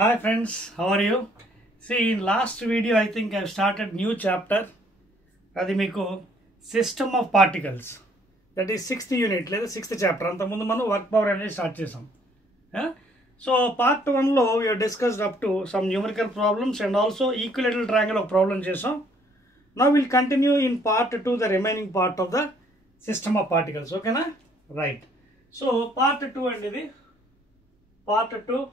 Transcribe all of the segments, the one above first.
Hi friends, how are you? See, in last video I think I've started new chapter. Adi meeku system of particles. That is 6th unit లేదా 6th chapter. అంతకుముందు మనం work power అనేది start చేసాం. So part 1 లో we have discussed up to some numerical problems and also equilateral triangle of problem చేసాం. Now we'll continue in part 2 the remaining part of the system of particles. Okay na? Right. So part 2 and ఇది part 2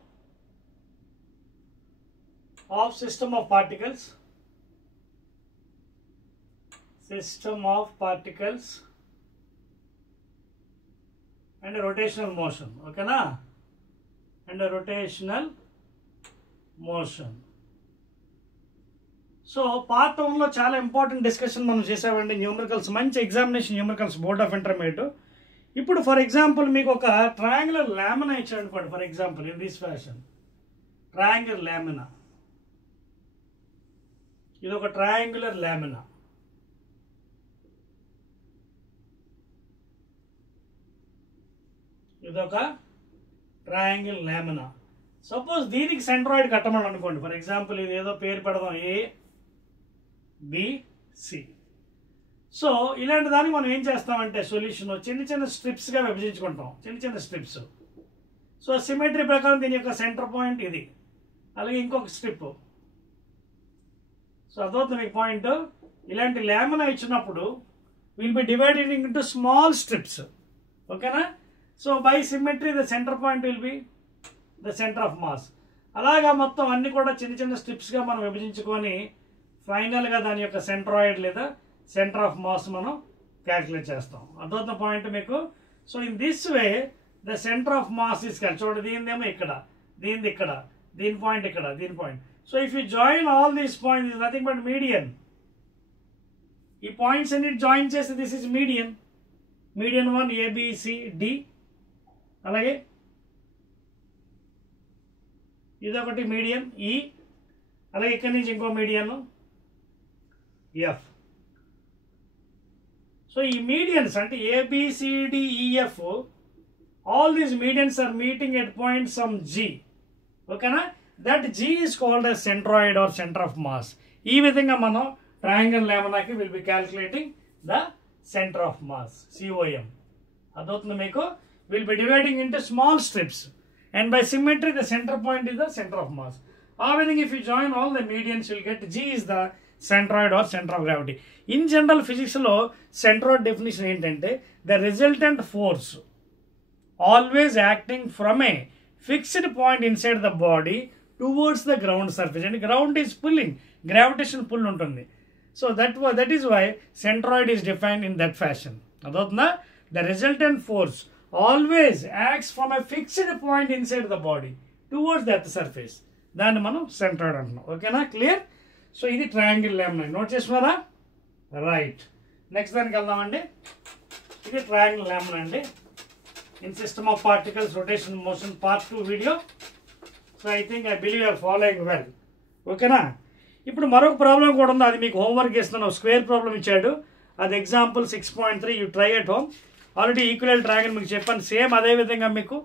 of system of particles and a rotational motion. Okay na? And a rotational motion. So part 1 లో చాలా important discussion మనం చేసామండి. Numericals మంచి examination numericals board of intermediate. ఇప్పుడు for example మీకు ఒక triangular lamina ఇచ్చాడు అనుకోండి. For example in this fashion triangular lamina, ఇది ఒక ట్రయాంగులర్ లామినా. ఇదొక ట్రయాంగిల్ లామినా. సపోజ్ దీనికి సెంట్రాయిడ్ కట్టమని అనుకోండి. ఫర్ ఎగ్జాంపుల్ ఇది ఏదో పేరు పెడదాం, ABC. సో ఇలాంటి దానికి మనం ఏం చేస్తామంటే సొల్యూషన్ చిన్న చిన్న స్ట్రిప్స్గా విభజించుకుంటాం, చిన్న చిన్న స్ట్రిప్స్. సో సిమెట్రీ ప్రకారం దీని యొక్క సెంటర్ పాయింట్ ఇది, అలాగే ఇంకొక స్ట్రిప్. సో అదవుతుంది మీకు పాయింట్. ఇలాంటి లామినా ఇచ్చినప్పుడు will be divided into small strips. ఓకేనా? So by symmetry the centre point will be the centre of mass. అలాగా మొత్తం అన్ని కూడా చిన్న చిన్న స్ట్రిప్స్గా మనం విభజించుకొని ఫైనల్గా దాని యొక్క సెంట్రాయిడ్ లేదా సెంటర్ ఆఫ్ మాస్ మనం క్యాల్కులేట్ చేస్తాం. అదవుతున్న పాయింట్ మీకు. So in this way the centre of mass is చూడండి, దీనిదేమో ఇక్కడ, దీనిది ఇక్కడ, దీని పాయింట్ ఇక్కడ, దీని point. So if you join all these points, is nothing but median. ఈ పాయింట్స్ అన్ని జాయిన్ చేసి this is median. Median 1 ABCD. అలాగే ఇదొకటి మీడియన్ E. అలాగే ఇక్కడి నుంచి ఇంకో మీడియన్ F. సో ఈ మీడియన్స్ అంటే ABCDEF, all these medians are meeting at point some G. ఓకేనా? That G is called as centroid or center of mass. ఈ విధంగా మనం ట్రయాంగిల్ లామినాకి will be calculating the centre of mass, COM. అదవుతుంది మీకు. Will be dividing into small strips and by symmetry the centre point is the centre of mass. ఆ విధంగా if you join all the medians will get G is the centroid or center of gravity. In general ఫిజిక్స్లో centroid definition ఏంటంటే the resultant force always acting from a fixed point inside the body towards the ground surface, and ground is pulling, gravitation pull ఉంటుంది. So that is why centroid is defined in that fashion. adotna the resultant force always acts from a fixed point inside the body towards that surface. దాన్ని మనం centroid అంటున్నాం. ఓకేనా? Clear? So ఇది triangle lamina. Note చేసుకున్నారా? Right. Next దానికి వెళ్దామండి. ఇది triangle lamina అండి. In system of particles rotation motion part 2 video. So I think I believe you're following well. ఓకేనా? ఇప్పుడు మరొక ప్రాబ్లం కూడా ఉంది, అది మీకు హోంవర్క్ ఇస్తున్నాను. స్క్వేర్ ప్రాబ్లం ఇచ్చాడు, అది example 6.3. You try at home. Already equal triangle మీకు చెప్పాను. సేమ్ అదేవిధంగా మీకు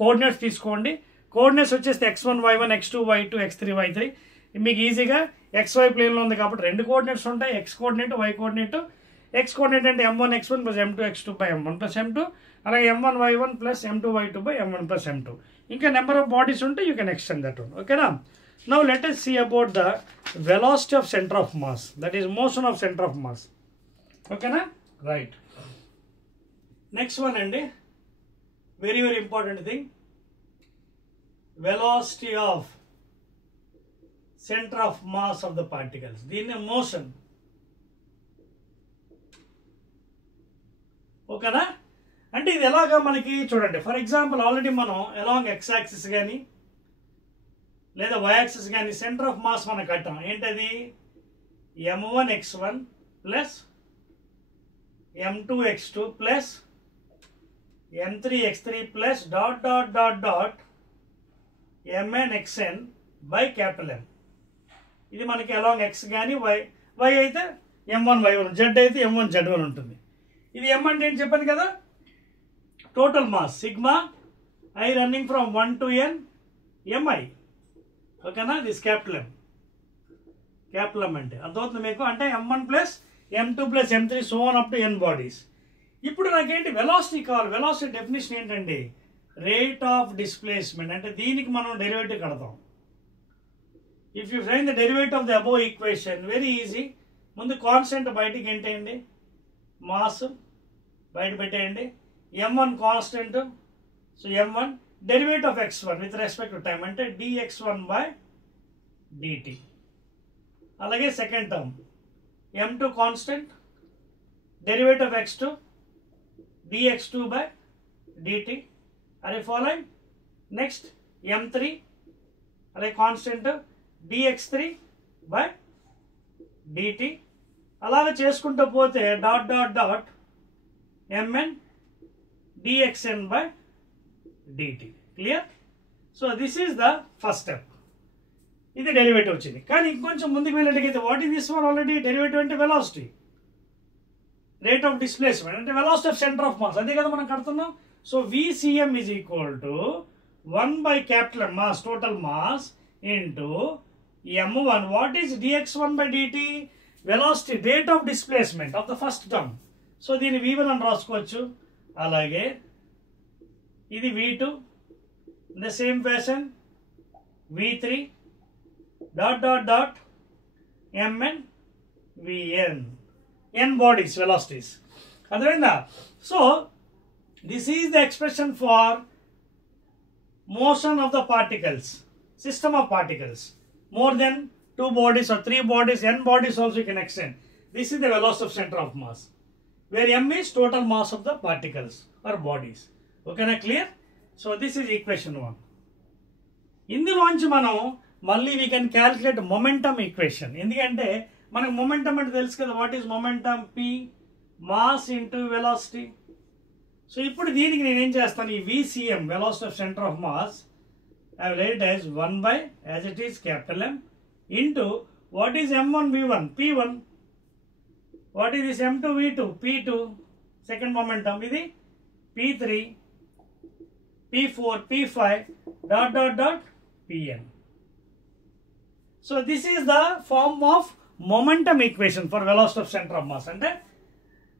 కోఆర్డినేట్స్ తీసుకోండి. కోఆర్డినేట్స్ వచ్చేసి x1 y1 x2 y2 x3 y3. మీకు ఈజీగా XY ప్లేన్లో ఉంది కాబట్టి 2 కోఆర్డినేట్స్ ఉంటాయి, x coordinate y coordinate. x coordinate అంటే m1 x1 plus m2 x2 by m1 plus m2, అలాగే m1 y1 plus m2 y2 by m1 plus m2. ఇంకా number of bodies ఉంటే you can extend that one. ఓకేనా? Now let us see about the velocity of center of mass, that is motion of center of mass. ఓకేనా? Right. Next one అండి, very very important thing, velocity of centre of mass of the particles. దీన్ని motion. ఓకేనా? అంటే ఇది ఎలాగా మనకి చూడండి. For example already మనం అలాంగ్ x యాక్సిస్ కానీ లేదా y యాక్సిస్ కానీ సెంటర్ ఆఫ్ మాస్ మనం కట్టాం. ఏంటది? m1 x1 plus m2 x2 plus m3 x3 plus dot dot dot dot mn xn by capital M. ఇది మనకి అలాంగ్ x కానీ y అయితే m1 y1, z అయితే m1 z1 ఉంటుంది. ఇది m అంటే ఏంటి చెప్పాను కదా, total mass sigma I running from 1 to n mi. ఓకేనా, దిస్ క్యాపిటల్ M అంటే అర్థమవుతుంది మీకు, అంటే m1 plus m2 plus m3 so on up to n bodies. ఇప్పుడు నాకేంటి వెలాసిటీ కావాలి. వెలాసిటీ డెఫినేషన్ ఏంటండి, రేట్ ఆఫ్ డిస్ప్లేస్మెంట్. అంటే దీనికి మనం డెరివేటివ్ కడతాం. If you find the derivative of the above equation, very easy. ముందు కాన్స్టెంట్ బయటికి ఏంటండి, మాస్ బయట పెట్టేయండి, m1 constant, so m1 derivative of x1 with respect to time అంటే dx1 బై dt. అలాగే second term m2 constant, derivative of x2 dx2 by dt. Are you following? Next m3 అలాగే constant dx3 by dt. అలాగే చేసుకుంటూ పోతే dot dot dot mn dxn by dt. Clear? So this is the first step. ఇది derivative వచ్చింది. కానీ ఇంకొంచెం ముందుకు వెళ్ళేటైతే what is this one already derivative అంటే వెలాసిటీ, రేట్ ఆఫ్ డిస్ప్లేస్మెంట్ అంటే velocity of centre of mass, అదే కదా మనం కడుతున్నాం. So VCM is equal to 1 by capital mass, total mass, into m1. What is dx1 by dt? Velocity, rate of displacement of the first term. So దీన్ని v1 అని రాసుకోవచ్చు. అలాగే ఇది v2, in the same fashion v3 dot dot dot mn vn, n bodies velocities. అర్థమైందా? So this is the expression for motion of the particles, system of particles, more than 2 bodies or 3 bodies, n bodies also you can extend. This is the velocity of center of mass, where m is total mass of the particles or bodies. Okay na, clear? So this is equation 1. ఇందులోంచి మనం మళ్ళీ we can calculate momentum equation. ఎందుకంటే మనకు momentum అంటే తెలుసు కదా, what is momentum? P mass into velocity. So ఇప్పుడు దీనికి నేను ఏం చేస్తాను, ఈ VCM velocity of center of mass I will write as 1 by, as it is capital M, into what is m1 v1 p1, what is this m2 v2 p2 second momentum, ఇది p3 p4 p5 dot dot dot pn. So this is the form of momentum equation for velocity of center of mass. అంటే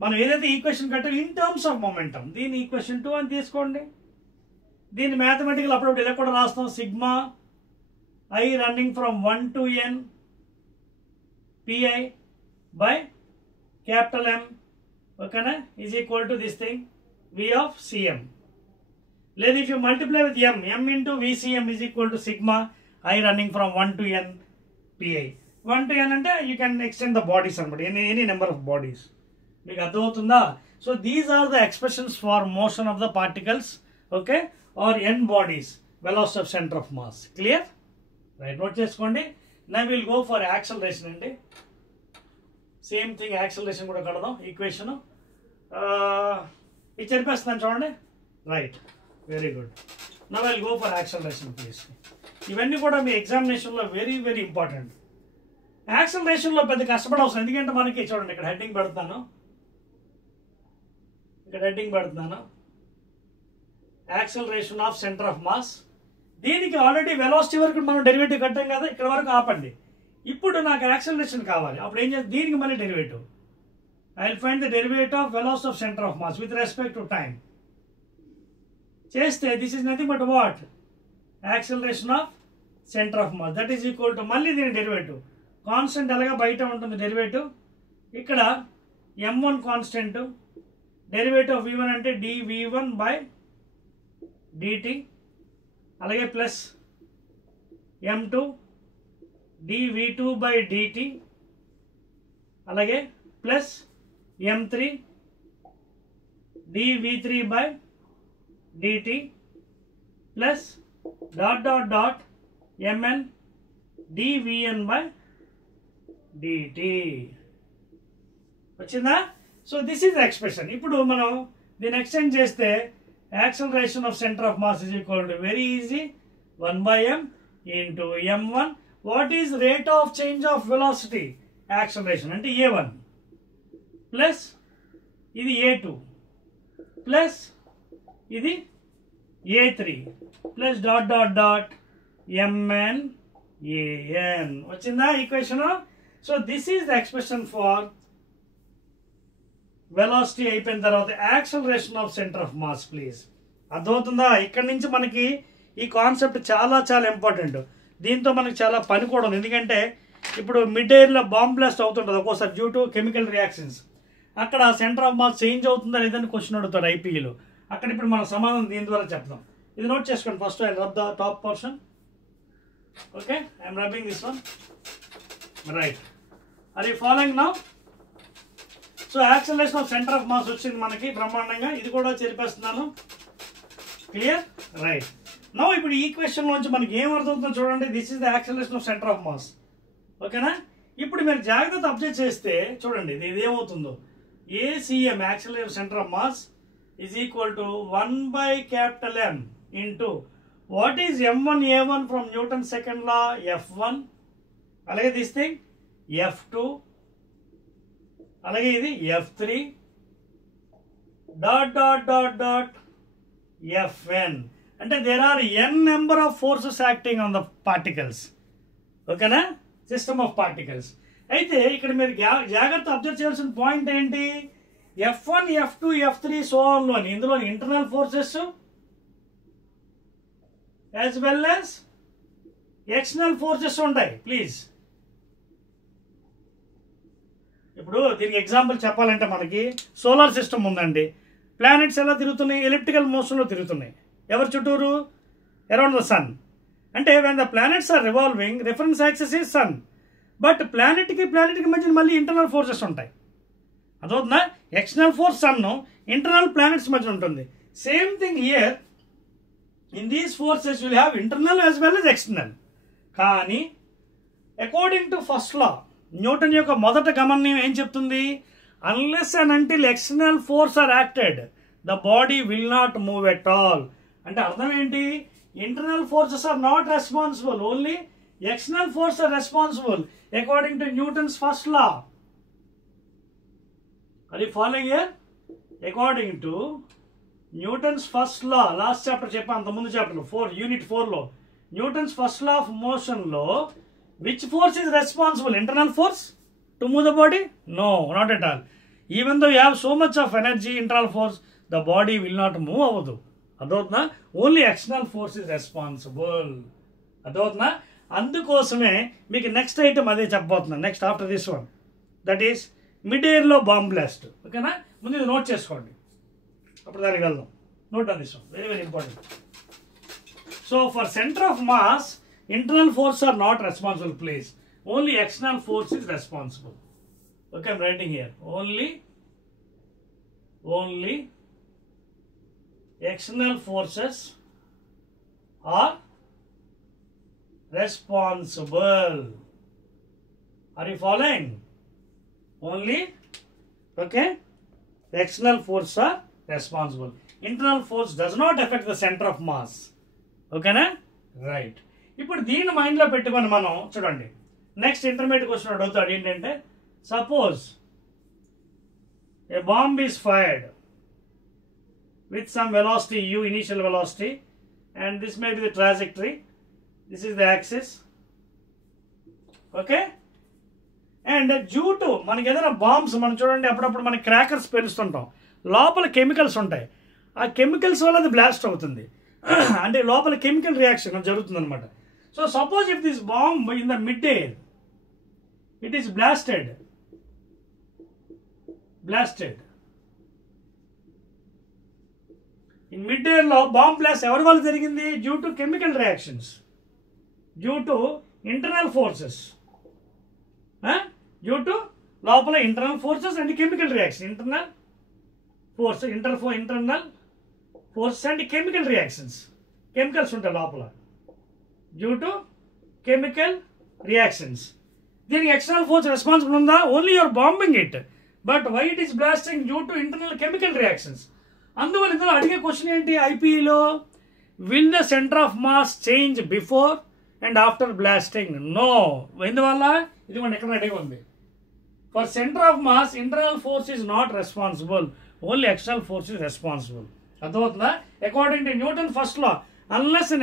మనం ఏదైతే equation కట్టాం in terms of momentum, దీని equation 2 అని తీసుకోండి. దీన్ని mathematical అప్పుడప్పుడు ఇలా కూడా రాస్తాం, sigma I running from 1 to n pi by capital M, okay na, is equal to this thing V of Cm. Then if you multiply with m into VCM is equal to sigma I running from 1 to n pi. 1 to n అంటే you can extend the bodies అనమాట, any number of bodies. మీకు అర్థమవుతుందా? So these are the expressions for motion of the particles, okay, or n bodies, velocity of centre of mass. Clear? Right, note చేసుకోండి. Now will go for acceleration అండి. Same thing acceleration కూడా కడదాం equation. ఇది చెప్పేస్తున్నాను చూడండి. Right, very good. Now will go for acceleration please. ఇవన్నీ కూడా మీ ఎగ్జామినేషన్లో వెరీ వెరీ ఇంపార్టెంట్. యాక్సలరేషన్లో పెద్ద కష్టపడవసరం, ఎందుకంటే మనకి చూడండి ఇక్కడ హెడ్డింగ్ పెడతాను, acceleration of centre of mass. దీనికి ఆల్రెడీ వెలాసిటీ వరకు మనం డెరివేటివ్ కట్టాం కదా, ఇక్కడ వరకు ఆపండి. ఇప్పుడు నాకు యాక్సలరేషన్ కావాలి, అప్పుడు ఏం చేయాలి, దీనికి మళ్ళీ derivative. I will find the derivative of velocity of centre of mass with respect to time. చేస్తే this is nothing but what, acceleration of centre of mass, that is equal to మళ్ళీ దీని derivative. Constant అలాగా బయట ఉంటుంది derivative, ఇక్కడ m1 constant, derivative of v1 అంటే dv1 by dt, అలాగే plus m2 dv2 by dt, అలాగే plus m3 dv3 by dt, plus dot dot dot mn dvn by dt. వచ్చిందా? So this is expression. ఇప్పుడు మనం దీన్ని extend చేస్తే acceleration of centre of mass is equal to very easy 1 by m into m1. What is rate of change of velocity, acceleration అంటే a1 plus ఇది a2 plus ఇది a3 plus dot dot dot mn an. వచ్చిందా equation? So this is the expression for velocity అయిపోయిన తర్వాత acceleration of centre of mass. Please అర్థమవుతుందా? ఇక్కడ నుంచి మనకి ఈ కాన్సెప్ట్ చాలా చాలా ఇంపార్టెంట్. దీంతో మనకి చాలా పని కూడా ఉంది. ఎందుకంటే ఇప్పుడు మిడ్ ఎయిర్లో బాంబ్ బ్లాస్ట్ అవుతుంటుంది ఒక్కోసారి డ్యూ టు కెమికల్ రియాక్షన్స్. అక్కడ సెంటర్ ఆఫ్ మాస్ చేంజ్ అవుతుందా లేదని క్వశ్చన్ అడుగుతారు ఐపీఈలో. అక్కడ ఇప్పుడు మన సమాధానం దీని ద్వారా చెప్తాం. ఇది నోట్ చేసుకోండి. First I rub the top portion. Okay, I'm rubbing this one. Right, are you following now? So acceleration of centre of mass వచ్చింది మనకి బ్రహ్మాండంగా. ఇది కూడా చెరిపేస్తున్నాను. క్లియర్? రైట్. నౌ ఇప్పుడు ఈ ఈక్వేషన్ నుంచి మనకి ఏం అర్థమవుతుందో చూడండి. This is the acceleration of centre of mass. ఓకేనా? ఇప్పుడు మీరు జాగ్రత్త అబ్జర్వ్ చేస్తే చూడండి ఇది ఏమవుతుందో. ACM acceleration centre of mass is equal to 1/M into what is M1A1 from Newton's second law? F1. అలాగే దిస్ థింగ్ F2. అలాగే ఇది F3 dot dot dot dot Fn. అంటే there are n number of forces acting on the particles. ఓకేనా? System of particles. అయితే ఇక్కడ మీరు జాగ్రత్త observe చేయాల్సిన పాయింట్ ఏంటి? F1, F2, F3 so on లోని ఇందులో internal forces as well as external forces ఉంటాయి. ప్లీజ్ ఇప్పుడు దీనికి ఎగ్జాంపుల్ చెప్పాలంటే మనకి సోలార్ సిస్టమ్ ఉందండి. ప్లానెట్స్ ఎలా తిరుగుతున్నాయి? ఎలిప్టికల్ మోషన్లో తిరుగుతున్నాయి. ఎవరి చుట్టూరు? Around the sun. అంటే when the planets are revolving reference axis is sun. But ప్లానెట్కి మధ్య మళ్ళీ ఇంటర్నల్ ఫోర్సెస్ ఉంటాయి. అదవుతుందా? External force sun, internal planets మధ్య ఉంటుంది. Same thing here. In these forces will have internal as well as external. కానీ according to first law, Newton యొక్క మొదటి గమనం ఏం చెప్తుంది? Unless and until external force are acted the body will not move at all. అంటే అర్థం ఏంటి? Internal forces are not responsible, only external force are responsible according to Newton's first law. Are you following here? According to Newton's first law, last chapter చెప్పాను, అంత ముందు chapter 4 unit 4లో Newton's first law of motion లో which force is responsible? Internal force to move the body? No, not at all. Even though you have so much of energy, internal force, the body will not move అవ్వదు. అదవుతుందా? Only external force is responsible. అదవుతుందా? అందుకోసమే మీకు next item అదే చెప్పబోతున్నాను. Next after this one, that is mid ఎయిర్లో bomb blast. ఓకేనా? ముందు ఇది నోట్ చేసుకోండి, అప్పుడు దానికి వెళ్దాం. Note on this one, very very important. So for centre of mass internal force are not responsible. Please, only external force is responsible. Okay, I'm writing here only external forces are responsible. Are you following? Only, okay, external forces are responsible. Internal force does not affect the center of mass. Okay na? Right. ఇప్పుడు దీన్ని మైండ్లో పెట్టుకొని మనం చూడండి, next intermediate question అడుగుతాడు. ఏంటంటే, suppose A bomb is fired with some velocity u, initial velocity, and this may be the trajectory, this is the axis, okay, and due to మనకి ఏదైనా బాంబ్స్ మనం చూడండి అప్పుడప్పుడు మనకి క్రాకర్స్ పేలుస్తుంటాం, లోపల కెమికల్స్ ఉంటాయి. ఆ కెమికల్స్ వల్ల అది బ్లాస్ట్ అవుతుంది. అంటే లోపల కెమికల్ రియాక్షన్ జరుగుతుంది అనమాట. So suppose if this bomb in the mid air it is blasted in mid ఎయిర్లో బాంబ్ బ్లాస్ట్ ఎవరి వల్ల జరిగింది? Due to chemical reactions, due to internal forces, due to లోపల internal forces and chemical reaction. Internal forces and chemical reactions. Chemicals ఉంటాయి లోపల due to chemical reactions. దీనికి external force responsible ఉందా? Only you're bombing it, but why it is blasting? Due to internal chemical reactions. అందువల్ల ఇందులో అడిగే question ఏంటి ఐపీఈలో? Will the centre of mass change before and after blasting? No. ఎందువల్ల? ఇది మన ఎక్కడ అడిగి ఉంది. For centre of mass internal force is not responsible, only external force is responsible. అర్థమవుతుందా? According to Newton first law. unless and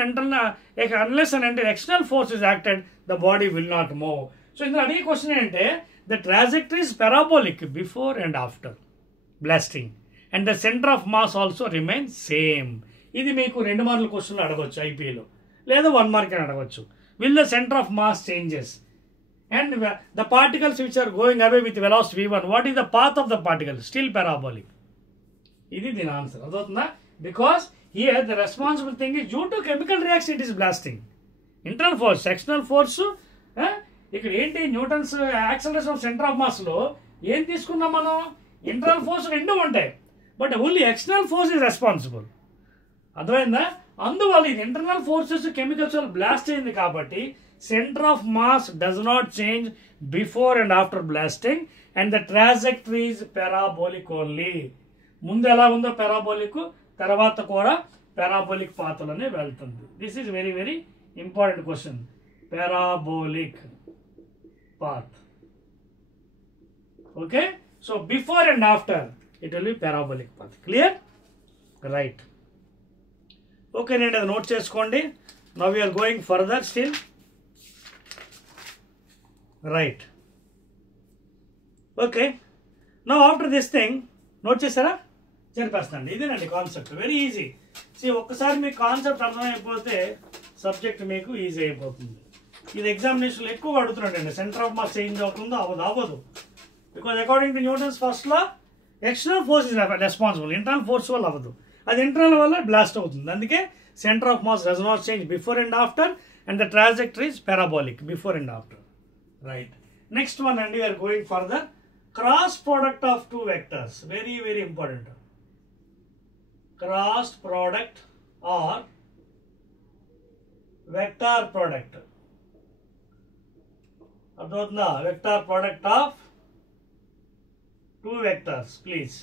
until external force is acted, the body will not move. So in the other question ante, the trajectory is parabolic before and after blasting, and the center of mass also remains same. ఇది మీకు 2 మార్కుల క్వశ్చన్లు అడగవచ్చు ఐపీలో, లేదా 1 mark అని అడగవచ్చు. Will the center of mass changes and the particles which are going away with velocity v1, what is the path of the particle? Still parabolic. ఇది దీని ఆన్సర్ అర్థవుతుందా? Because here the responsible thing is due to chemical reaction it is blasting. Internal force, external force, ఇక్కడ ఏంటి Newton's acceleration of centre of mass లో ఏం తీసుకున్నాం మనం? Internal force 2 ఉంటాయి, but only external force is responsible. అర్థమైందా? అందువల్ల ఇది ఇంటర్నల్ ఫోర్సెస్ కెమికల్స్ వల్ల బ్లాస్ట్ అయింది కాబట్టి centre of mass does not change before and after blasting, and the trajectory is parabolic only. ముందు ఎలా ఉందో పారాబోలిక్, తర్వాత కూడా పారాబోలిక్ పాత్రలోనే వెళ్తుంది. This is very very important question. Parabolic path. Okay, so before and after it will be parabolic path. Clear? Right. Okay, నేను అది note చేసుకోండి. Now we are going further still. Right. Okay, now after this thing note చేస్తారా? చెప్పేస్తానండి. ఇదేనండి concept, very easy. ఒక్కసారి మీకు concept అర్థమైపోతే subject మీకు ఈజీ అయిపోతుంది. ఇది ఎగ్జామినేషన్లో ఎక్కువగా అడుగుతున్నాడండి. సెంటర్ ఆఫ్ మాస్ చేంజ్ అవుతుందో అవ్వదు. Because according to Newton's first law external force is responsible, internal force వల్ల అవ్వదు, అది ఇంటర్నల్ వల్ల బ్లాస్ట్ అవుతుంది. అందుకే centre of mass does not change before and after, and the trajectory is parabolic before and after. Right. Next one అండి, we are going further. Cross product of 2 vectors, very very important. Cross product or vector product. అర్థమవుతుందా? Vector product of 2 vectors please.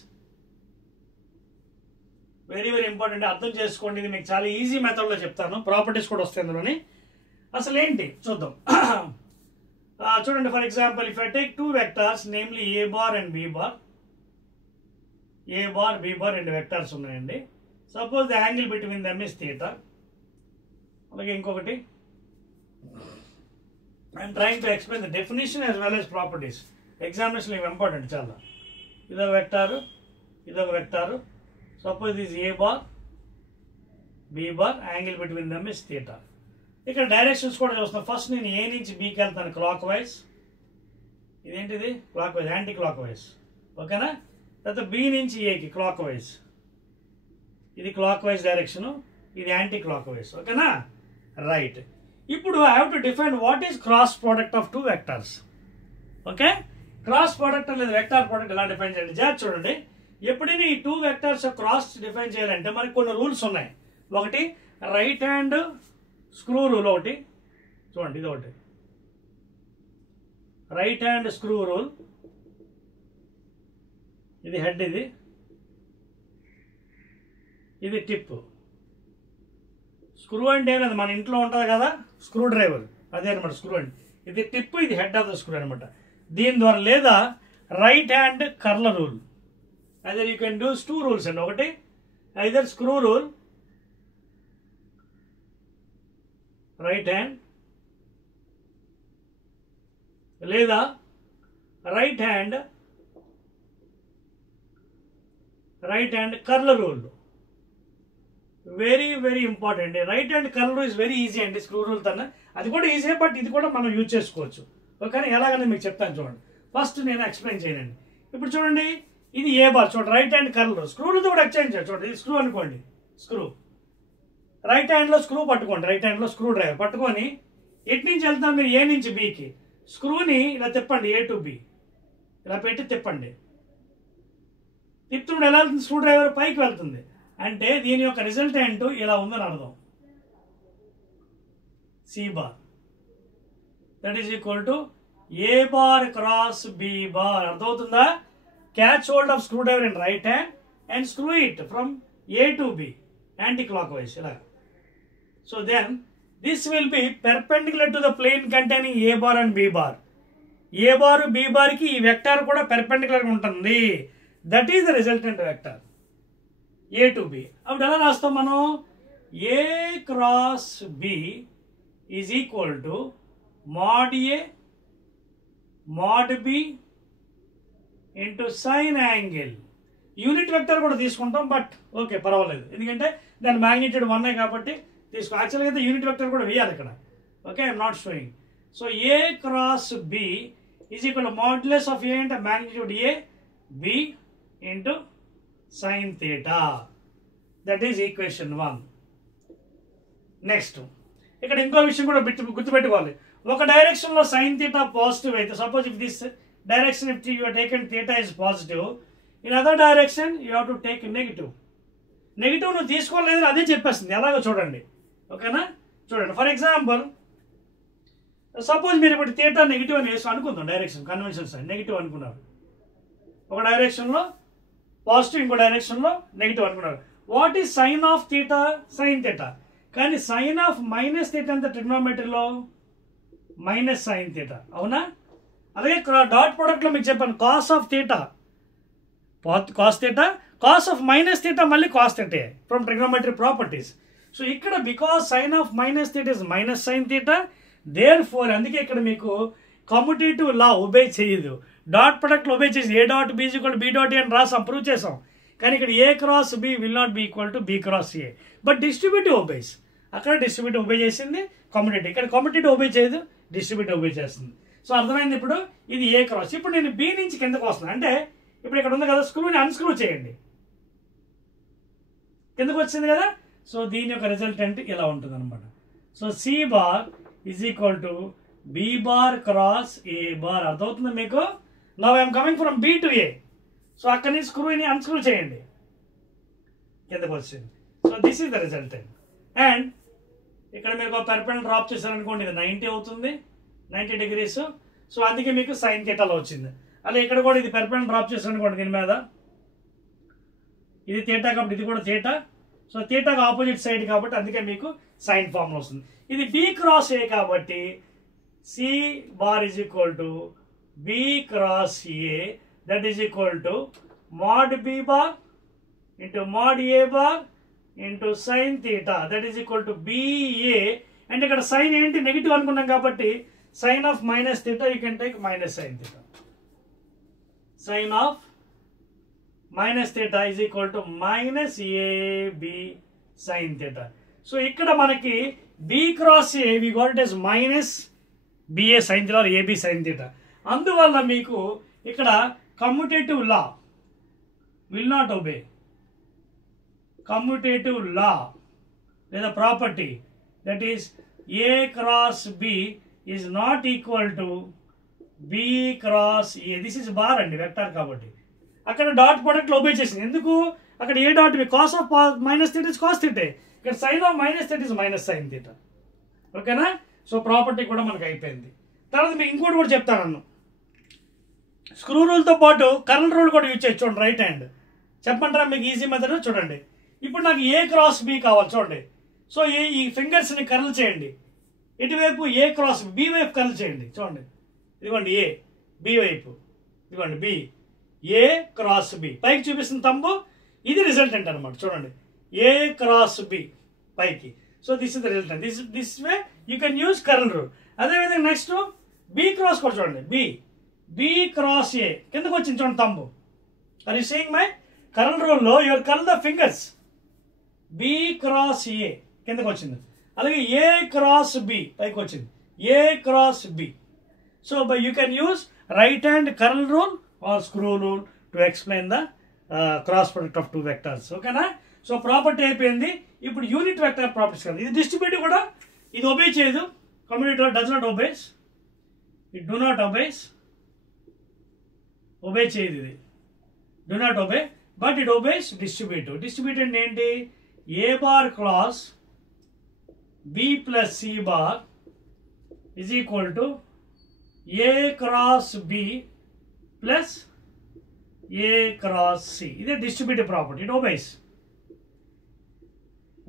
Very very important, అర్థం చేసుకోండి. ఇది మీకు చాలా easy మెథడ్లో చెప్తాను, properties కూడా వస్తాయి అందులోని. అసలు ఏంటి చూద్దాం. చూడండి, for example if I take 2 vectors namely A bar and B bar. A bar B bar 2 vectors ఉన్నాయండి. Suppose the angle between them is theta. అలాగే ఇంకొకటి, I'm trying to explain the definition as well as properties. Examination ఇవి important చాలా. ఇదొక vector, ఇదొక vector. Suppose is A bar B bar, angle between them is theta. ఇక్కడ directions కూడా చూస్తాం. First నేను ఏ నుంచి బీకి వెళ్తాను క్లాక్ వైజ్. ఇదేంటిది? Clock wise, anti clock wise. ఓకేనా? తర్వాత బి నుంచి ఏకి క్లాక్ వైజ్. ఇది క్లాక్ వైజ్ డైరెక్షను, ఇది యాంటీ క్లాక్ వైజ్. ఓకేనా? రైట్. ఇప్పుడు I have to define what is cross product of 2 vectors. Okay, cross product లేదా వెక్టార్ ప్రోడక్ట్ ఎలా డిఫైన్ చేయండి? జాగ్రత్త చూడండి. ఎప్పుడైనా ఈ 2 వెక్టర్స్ క్రాస్ డిఫైన్ చేయాలంటే మనకి కొన్ని రూల్స్ ఉన్నాయి. ఒకటి రైట్ హ్యాండ్ స్క్రూ రూల్, ఒకటి చూడండి, ఇది ఒకటి రైట్ హ్యాండ్ స్క్రూ రూల్. ఇది హెడ్, ఇది టిప్. స్క్రూ అంటే ఏం లేదు, మన ఇంట్లో ఉంటుంది కదా స్క్రూ డ్రైవర్, అదే అనమాట స్క్రూ అంటే. ఇది టిప్, ఇది హెడ్ ఆఫ్ ద స్క్రూ అనమాట. దీని ద్వారా లేదా రైట్ హ్యాండ్ కర్ల రూల్. అదే యూ కెన్ డూస్ 2 రూల్స్ అండి. ఒకటి either screw rule, right hand, లేదా right hand curl rule. Very very important. Right hand curl rule is very easy అండి. Screw rule తన అది కూడా ఈజీ, బట్ ఇది కూడా మనం యూజ్ చేసుకోవచ్చు. ఓకే, ఎలాగని మీకు చెప్తాను చూడండి. ఫస్ట్ నేను ఎక్స్ప్లెయిన్ చేయనండి. ఇప్పుడు చూడండి, ఇది ఏ బార్. చూడండి, right hand curl rule. Screw రూల్తో కూడా ఎక్స్చేంజ్ చేయాలి. చూడండి, ఇది స్క్రూ అనుకోండి, స్క్రూ. రైట్ హ్యాండ్లో స్క్రూ పట్టుకోండి, రైట్ హ్యాండ్లో స్క్రూ డ్రైవర్ పట్టుకొని ఎటు నుంచి వెళ్తాం మీరు? ఏ నుంచి బీకి. స్క్రూని ఇలా తిప్పండి, ఏ టు బి ఇలా పెట్టి తిప్పండి. తిప్పుతుంటే ఎలా వెళ్తుంది? స్క్రూ డ్రైవర్ పైకి వెళ్తుంది. అంటే దీని యొక్క రిజల్టెంట్ ఇలా ఉందని అర్థం. C bar that is equal to A bar cross B bar. అర్థమవుతుందా? Catch hold of screwdriver in right hand and screw it from A to B anticlockwise ఇలా. So then this will be perpendicular to the plane containing A bar and B bar. A bar B బార్కి ఈ vector కూడా పెర్పెండిక్యులర్గా ఉంటుంది. That is the resultant vector A to B. అప్పుడు ఎలా రాస్తాం మనం? A cross B is equal to mod A mod B into sin angle. Unit vector కూడా తీసుకుంటాం, బట్ ఓకే పర్వాలేదు, ఎందుకంటే దాని మ్యాగ్నిట్యూడ్ 1 కాబట్టి తీసుకో. యాక్చువల్గా అయితే యూనిట్ వెక్టర్ కూడా వేయాలి ఇక్కడ. Okay, I'm not showing. So A cross B is equal modulus of A అంటే magnitude A B into sine theta. That is equation 1. Next ఇక్కడ ఇంకో విషయం కూడా గుర్తుపెట్టుకోవాలి. ఒక డైరెక్షన్లో సైన్ థీటా పాజిటివ్ అయితే, suppose if this direction if you taken theta is positive, in other direction you have to take negative. Negative నువ్వు తీసుకోలేదు అదే చెప్పేస్తుంది. ఎలాగో చూడండి, ఓకేనా? చూడండి, ఫర్ ఎగ్జాంపుల్ సపోజ్ మీరు ఇప్పుడు థీటా నెగిటివ్ అని వేసి అనుకుందాం. డైరెక్షన్ కన్వెన్షన్ సైన్ నెగిటివ్ అనుకున్నారు, ఒక డైరెక్షన్లో పాజిటివ్, ఇంకో డైరెక్షన్లో నెగిటివ్ అనుకున్నారు. What is sine of theta? Sine theta. కానీ సైన్ ఆఫ్ మైనస్ థీటా అంత ట్రిగ్నోమెట్రీలో మైనస్ సైన్ థీటా, అవునా? అలాగే డాట్ ప్రొడక్ట్లో మీకు చెప్పాను cos of theta cos theta, cos of minus theta మళ్ళీ cos theta from trigonometry properties. So ఇక్కడ because sine of minus theta is minus sine theta, therefore అందుకే ఇక్కడ మీకు కమ్యుటేటివ్ లా ఒబే చేయదు, డాట్ ప్రొడక్ట్లో ఒబే చేసి A dot B equal B dot A అని రాసాం, ప్రూవ్ చేసాం. కానీ ఇక్కడ A cross B will not be equal to B cross A, but distributive obese. అక్కడ డిస్ట్రిబ్యూటివ్ ఒబే చేసింది కమ్యుటేటివ్, ఇక్కడ కమ్యుటేటివ్ ఒబే చేయదు, డిస్ట్రిబ్యూటివ్ ఒబే చేస్తుంది. సో అర్థమైంది. ఇప్పుడు ఇది ఏ క్రాస్. ఇప్పుడు నేను బి నుంచి కిందకు వస్తున్నాను అంటే ఇప్పుడు ఇక్కడ ఉంది కదా, స్క్రూని అన్స్క్రూ చేయండి, కిందకు వచ్చింది కదా. సో దీని యొక్క రిజల్టెంట్ ఇలా ఉంటుంది అనమాట. So C bar is equal to B bar cross A bar. అర్థమవుతుంది మీకు? Now I'm coming from B to A. So అక్కడి నుంచి స్క్రూని అన్స్క్రూ చేయండి, కిందకు వచ్చింది. So this is the resultant. And ఇక్కడ మీరు ఒక పెర్పెండిక్యులర్ డ్రాప్ చేశారనుకోండి, ఇది 90 అవుతుంది, 90 degrees. సో అందుకే మీకు సైన్ థీటాలో వచ్చింది. అలా ఇక్కడ కూడా ఇది పెర్పెండిక్యులర్ డ్రాప్ చేశారనుకోండి, దీని మీద ఇది థీటా కాబట్టి ఇది కూడా థీటా. సో థీటాకి ఆపోజిట్ సైడ్ కాబట్టి అందుకే మీకు సైన్ ఫార్మ్లో వస్తుంది. ఇది బి క్రాస్ ఏ కాబట్టి C bar is equal to B cross A, that is equal to mod B bar into mod A bar into sine theta, that is equal to B A. And ఇక్కడ sine ఏంటి? Negative అనుకున్నాం కాబట్టి sine of minus theta you can take minus sine theta. Sine of minus theta is equal to minus A B sine theta. So ఇక్కడ మనకి B cross A we got it as minus BA sine theta or A B sine theta. అందువల్ల మీకు ఇక్కడ commutative law will not obey. Commutative law లేదా property that is A cross B is not equal to B cross A. This is bar అండి, vector కాబట్టి. అక్కడ dot ప్రొడక్ట్లో obey చేసింది. ఎందుకు? అక్కడ A dot B cos of minus theta is cos theta, ఇక్కడ sine of minus theta is minus sine theta. ఓకేనా? So property కూడా మనకు అయిపోయింది. తర్వాత మీకు ఇంకోటి కూడా చెప్తాను నన్ను, స్క్రూ రూల్తో పాటు కర్ల్ రూల్ కూడా యూజ్ చేయొచ్చు. చూడండి, రైట్ హ్యాండ్ చెప్పంటారా మీకు ఈజీ మెథడ్. చూడండి, ఇప్పుడు నాకు ఏ క్రాస్ బి కావాలి. చూడండి, సో ఈ ఫింగర్స్ని కర్ల్ చేయండి, ఇటువైపు ఏ క్రాస్ బి వైపు కర్ల్ చేయండి. చూడండి, ఇదిగోండి ఏ, బి వైపు, ఇదిగోండి బి, ఏ క్రాస్ బి పైకి చూపిస్తున్న తంబు, ఇది రిజల్టెంట్ అనమాట. చూడండి, ఏ క్రాస్ బి పైకి. So this is the resultant. This way you can use curl rule. అదేవిధంగా నెక్స్ట్ బి క్రాస్ కూడా చూడండి, బి క్రాస్ ఏ కిందకు వచ్చింది. చూడండి thumb. Are you seeing my curl రూల్లో your curl the fingers. B cross A కిందకు వచ్చింది. అలాగే ఏ క్రాస్ బి పైకి వచ్చింది, A cross B. So by you can use right hand curl rule or screw rule to explain the cross product of two vectors. ఓకేనా? So property అయిపోయింది. ఇప్పుడు unit vector properties కదా. ఇది distributive కూడా, ఇది obey చేయదు. Commutator does not obeys, it do not obeys, obey చేయదు ఇది, do not obey, but it obeys distributive. Distributive ఏంటి? A bar cross B plus C bar is equal to A cross B plus A cross C. ఇదే distributive property. It obeys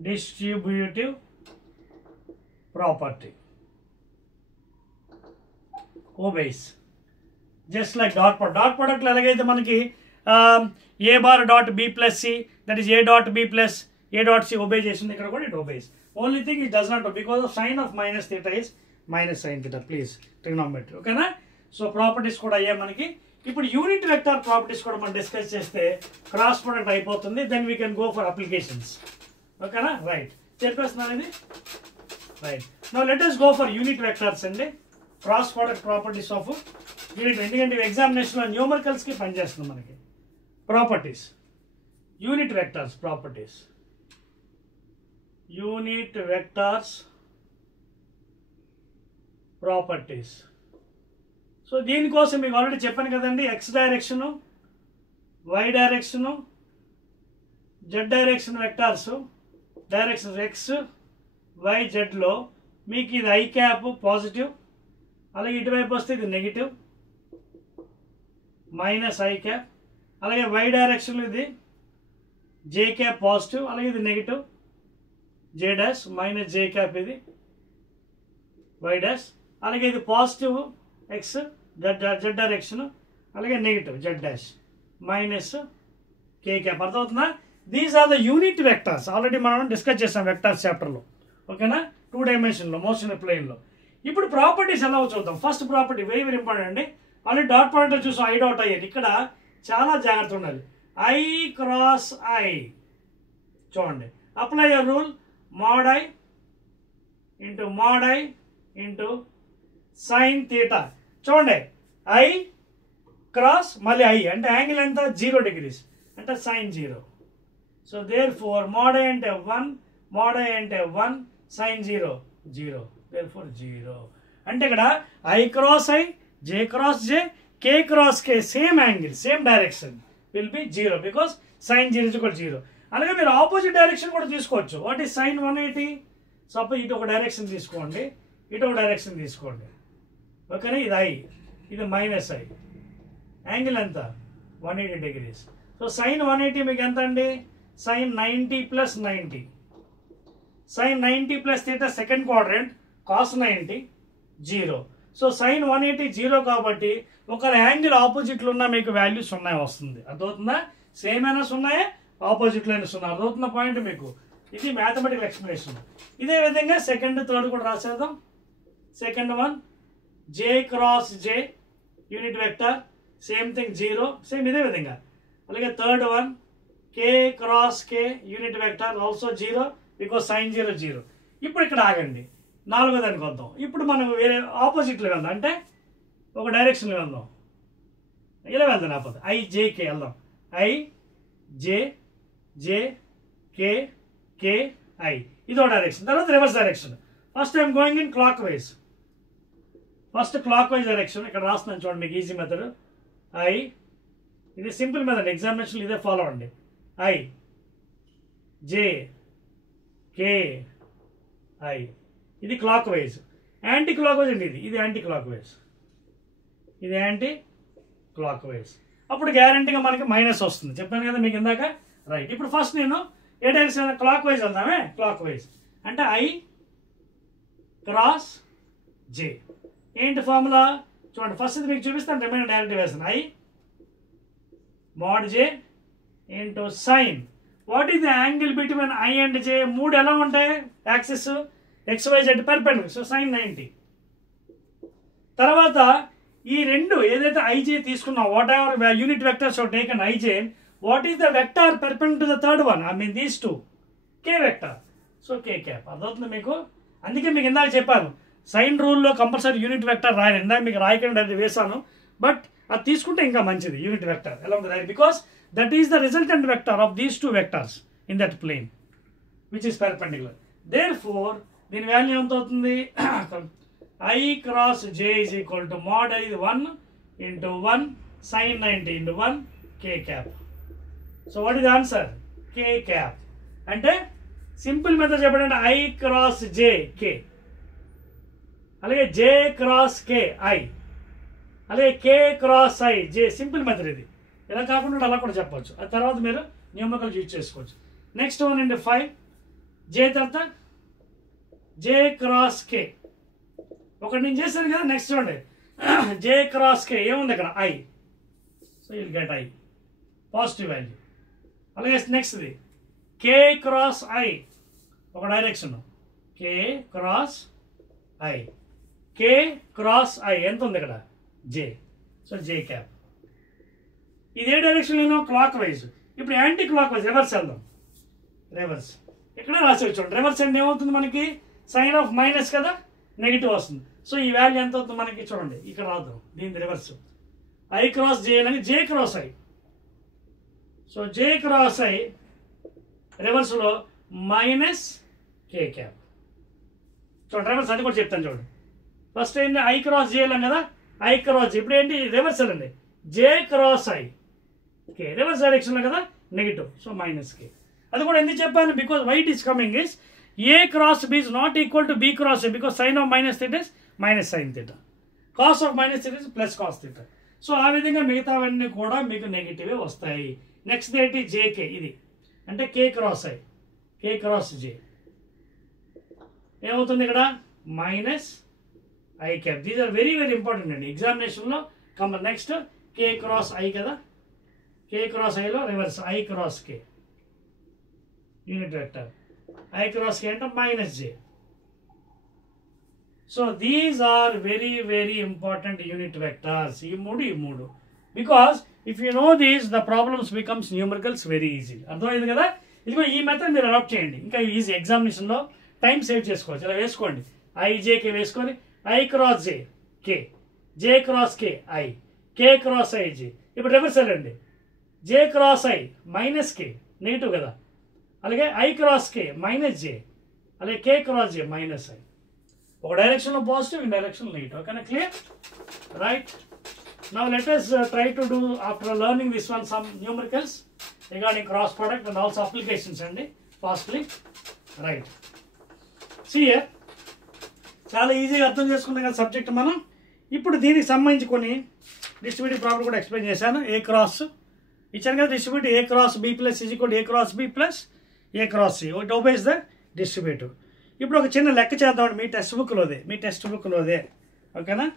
distributive property, obeys just like dot product. Dot ప్రొడక్ట్లో ఎలాగైతే మనకి A bar dot B plus C, that is A dot B plus A dot C obey చేసింది, ఇక్కడ కూడా it obeys. Only thing it does not because of sign of minus theta is minus sin theta. Please trigonometry. ఓకేనా? So properties కూడా అయ్యాయి మనకి. ఇప్పుడు unit vector properties కూడా మనం డిస్కస్ చేస్తే క్రాస్ ప్రొడక్ట్ అయిపోతుంది. Then we can go for applications. ఓకేనా? రైట్, చెప్పేస్తున్నాను ఇది. Right, now let us go for unit vectors అండి. Cross product properties of unit, ఎందుకంటే ఎగ్జామినేషన్లో న్యూమరికల్స్కి పనిచేస్తుంది మనకి. Properties unit vectors properties, unit vectors properties. So దీనికోసం మీకు ఆల్రెడీ చెప్పాను కదండి, X direction, Y direction, Z direction vectors, directions X Y జెడ్లో మీకు ఇది ఐ క్యాప్ పాజిటివ్, అలాగే ఇటువైపు వస్తే ఇది నెగిటివ్ మైనస్ ఐ క్యాప్, అలాగే వై డైరెక్షన్లో ఇది జే క్యాప్ పాజిటివ్, అలాగే ఇది negative J dash minus J cap, ఇది వై డాష్, అలాగే ఇది పాజిటివ్ ఎక్స్ జెడ్ డైరెక్షన్, అలాగే negative Z dash minus K cap. అర్థమవుతుందా? These are the unit vectors. Already మనం డిస్కస్ చేసాం వెక్టార్స్ చాప్టర్లో. ఓకేనా? 2 డైమెన్షన్లో మోషన్ ప్లేన్లో. ఇప్పుడు ప్రాపర్టీస్ ఎలా చూద్దాం. First property very very important అండి. ఆల్రెడీ డాట్ పాయింట్ చూసాం, ఐ డాట్ ఐ అని. ఇక్కడ చాలా జాగ్రత్త ఉండాలి. ఐ క్రాస్ ఐ చూడండి. Apply your rule, mod I into sine theta. చూడండి, ఐ క్రాస్ మళ్ళీ ఐ అంటే యాంగిల్ ఎంత 0 degrees అంటే sine 0. So therefore mod I అంటే 1, మోడ్ ఐ అంటే 1, సైన్ 0 0, దేర్ ఫోర్ 0. అంటే ఇక్కడ I cross I, J cross J, K cross K same angle same direction will be 0 because sine 0 0. అలాగే మీరు opposite direction కూడా తీసుకోవచ్చు. What is sine 180? Suppose ఇటు ఒక డైరెక్షన్ తీసుకోండి, ఇటు ఒక డైరెక్షన్ తీసుకోండి. ఓకేనా? ఇది ఐ, ఇది మైనస్ ఐ, యాంగిల్ ఎంత 180 degrees. సో సైన్ 180 మీకు ఎంత అండి? Sine 90 + 90. Sine 90 + theta second quadrant, cos 90 0. So sine 180 0 కాబట్టి ఒక యాంగిల్ ఆపోజిట్లో ఉన్న మీకు వాల్యూ 0 వస్తుంది. అర్థమవుతుందా? సేమ్ అయినా 0, ఆపోజిట్లో అయినా 0. అర్థమవుతున్న పాయింట్ మీకు. ఇది మ్యాథమెటికల్ ఎక్స్ప్లెనేషన్. ఇదే విధంగా సెకండ్ థర్డ్ కూడా రాసేద్దాం. Second one J cross J unit vector same thing 0, same ఇదే విధంగా. అలాగే third one K cross K unit vector also 0 because sine 0 0. ఇప్పుడు ఇక్కడ ఆగండి, నాలుగో దానికి వద్దాం. ఇప్పుడు మనం వేరే ఆపోజిట్లో వెళ్దాం, అంటే ఒక డైరెక్షన్లో వెళ్దాం. ఇలా వెళ్దాం, లేకపోతే ఐ జే కే వెళ్దాం. I J J K K I, ఇదో డైరెక్షన్. తర్వాత reverse direction. First I'm going in clock wise. First clock wise direction ఇక్కడ రాస్తున్నాను చూడండి, మీకు ఈజీ మెథడ్. ఐ, ఇది సింపుల్ మెథడ్, ఎగ్జామినేషన్ ఇదే ఫాలో అండి. ఐ జే కే ఐ, ఇది clock wise. Anti clock wise అండి, ఇది యాంటీ క్లాక్ వైజ్, ఇది యాంటీ క్లాక్ వైజ్. అప్పుడు గ్యారంటీగా మనకి మైనస్ వస్తుంది, చెప్పాను కదా మీకు ఇందాక. రైట్, ఇప్పుడు ఫస్ట్ నేను ఏ డైరెక్షన్? క్లాక్ వైజ్ వెళ్దామే. క్లాక్ వైజ్ అంటే ఐ క్రాస్ జే. ఏంటి ఫార్ములా చూడండి, ఫస్ట్ ఇది మీకు చూపిస్తాను, రిమైనింగ్ డైరెక్ట్ వేస్తాను. I mod J into sine. What is the angle between I and J? 3 ఎలా ఉంటాయి? Axis X Y Z perpendicular, so sine 90. తర్వాత ఈ రెండు ఏదైతే ఐజే తీసుకున్నాం, whatever unit vectors are taken I J, what is the vector perpendicular to the third one? I mean these two, K vector. So K cap. అర్థమవుతుంది మీకు? అందుకే మీకు ఇందాక చెప్పాను, సైన్ రూల్లో కంపల్సరీ యూనిట్ వెక్టర్ రాయాలి. ఇందాక మీకు రాయకుండా అది వేసాను, బట్ అది తీసుకుంటే ఇంకా మంచిది. యూనిట్ వెక్టర్ ఎలా ఉంది రాయాలి, because that is the resultant vector of these two vectors in that plane which is perpendicular. Therefore దీని వాల్యూ ఎంత అవుతుంది? I cross J is equal to mod I 1 into 1 sine 90 into 1 K cap. So what is the answer? K cap. అంటే simple method చెప్పండి, I cross J K, అలాగే J cross K I, అలాగే K cross I J. Simple method ఇది. ఇలా కాకుండా అలా కూడా చెప్పవచ్చు. ఆ తర్వాత మీరు న్యూమరికల్ యూజ్ చేసుకోవచ్చు. నెక్స్ట్ వన్ అండి 5 జే, తర్వాత జే క్రాస్ కే. ఒకటి నేను చేశాను కదా. నెక్స్ట్ చూడండి, జే క్రాస్ కే ఏముంది ఇక్కడ? I. So will get I positive value. అలాగే నెక్స్ట్ది కే క్రాస్ ఐ ఒక direction, K cross I, K cross I ఎంత ఉంది ఇక్కడ జే, సో జే క్యాప్. ఇదే డైరెక్షన్ నేను క్లాక్ వైజ్. ఇప్పుడు యాంటీ క్లాక్ వైజ్ రివర్స్ వెళ్దాం. రివర్స్ ఇక్కడ రాసి చూడండి. రివర్స్ అంటే ఏమవుతుంది మనకి, సైన్ ఆఫ్ మైనస్ కదా, నెగిటివ్ వస్తుంది. సో ఈ వాల్యూ ఎంత అవుతుంది మనకి చూడండి, ఇక్కడ రాద్దాం దీని రివర్స్. ఐ క్రాస్ జే అని J cross I, so J cross I రివర్స్లో మైనస్ కే క్యాప్. చూడండి రివర్స్ అది కూడా చెప్తాను చూడండి. ఫస్ట్ ఏంటి ఐ క్రాస్ జే వెళ్ళాం కదా, ఐ క్రాస్ జే. ఇప్పుడు ఏంటి రివర్స్ అండి, జే క్రాస్ ఐ కే, రివర్స్ డైరెక్షన్లో కదా నెగిటివ్, సో మైనస్ కే. అది కూడా ఎందుకు చెప్పాను, because why it is coming is A cross B is not equal to B cross A, because sine of minus theta is minus sine theta, cos of minus theta is plus cos theta. So ఆ విధంగా మిగతావన్నీ కూడా మీకు నెగిటివే వస్తాయి. Next ఏంటి J K, ఇది అంటే K cross I, K cross J ఏమవుతుంది ఇక్కడ minus I cap. These are very very important అండి ఎగ్జామినేషన్లో. నెక్స్ట్ కే క్రాస్ ఐ కదా, కే క్రాస్ ఐలో reverse I cross K unit vector, I cross K అంటే minus J. So these are very very important unit vectors, ఈ మూడు. Because if you know these the problems becomes numericals very easy. అర్థమైంది కదా. ఇదిగో ఈ method మీరు adapt చేయండి, ఇంకా ఈజీ ఎగ్జామినేషన్లో టైం సేవ్ చేసుకోవచ్చు. ఇలా వేసుకోండి, ఐజేకే వేసుకొని I cross J K, J cross K I, K cross I J. ఇప్పుడు రివర్స్ వెళ్ళండి, J cross I minus K negative కదా, అలాగే I cross K minus J, అలాగే K cross J minus I. ఒక డైరెక్షన్లో పాజిటివ్, ఇన్ డైరెక్షన్ నెగిటివ్. ఓకేనా, clear? Right. Now let us try to do, after learning this one, some numericals regarding cross product and also applications and fastly. Right. See here, చాలా ఈజీగా అర్థం చేసుకున్నాం కదా subject మనం. ఇప్పుడు దీనికి సంబంధించి కొన్ని డిస్ట్రిబ్యూటివ్ ప్రాబ్లం కూడా ఎక్స్ప్లెయిన్ చేశాను. ఏ క్రాస్ ఇచ్చాను కదా distributive, A cross B plus is equal A cross B plus A cross C, it obeys the distributive. ఇప్పుడు ఒక చిన్న లెక్క చేద్దామండి, మీ టెక్స్ట్ బుక్లోదే. ఓకేనా,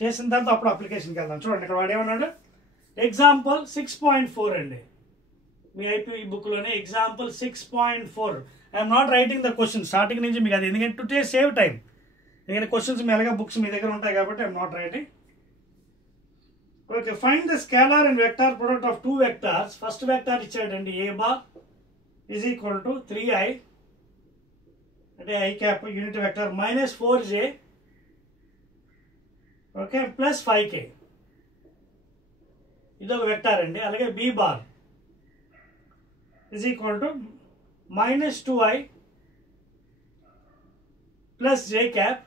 చేసిన తర్వాత అప్పుడు అప్లికేషన్కి వెళ్దాం. చూడండి ఇక్కడ వాడు ఏమన్నాడు, ఎగ్జాంపుల్ 6.4 అండి. మీ ఐపీ బుక్లోనే example 6.4. I'm not writing the question starting నుంచి మీకు, అది ఎందుకంటే టు సేవ్ టైం. ఎందుకంటే క్వశ్చన్స్ మీ ఎలాగా బుక్స్ మీ దగ్గర ఉంటాయి కాబట్టి I'm not writing. Okay, find the scalar and vector product of two vectors. First vector ఇచ్చాడండి A bar is equal to 3i అంటే I cap unit vector minus 4j okay plus 5k, ఇది ఒక vector అండి. అలాగే B bar is equal to minus 2i plus j cap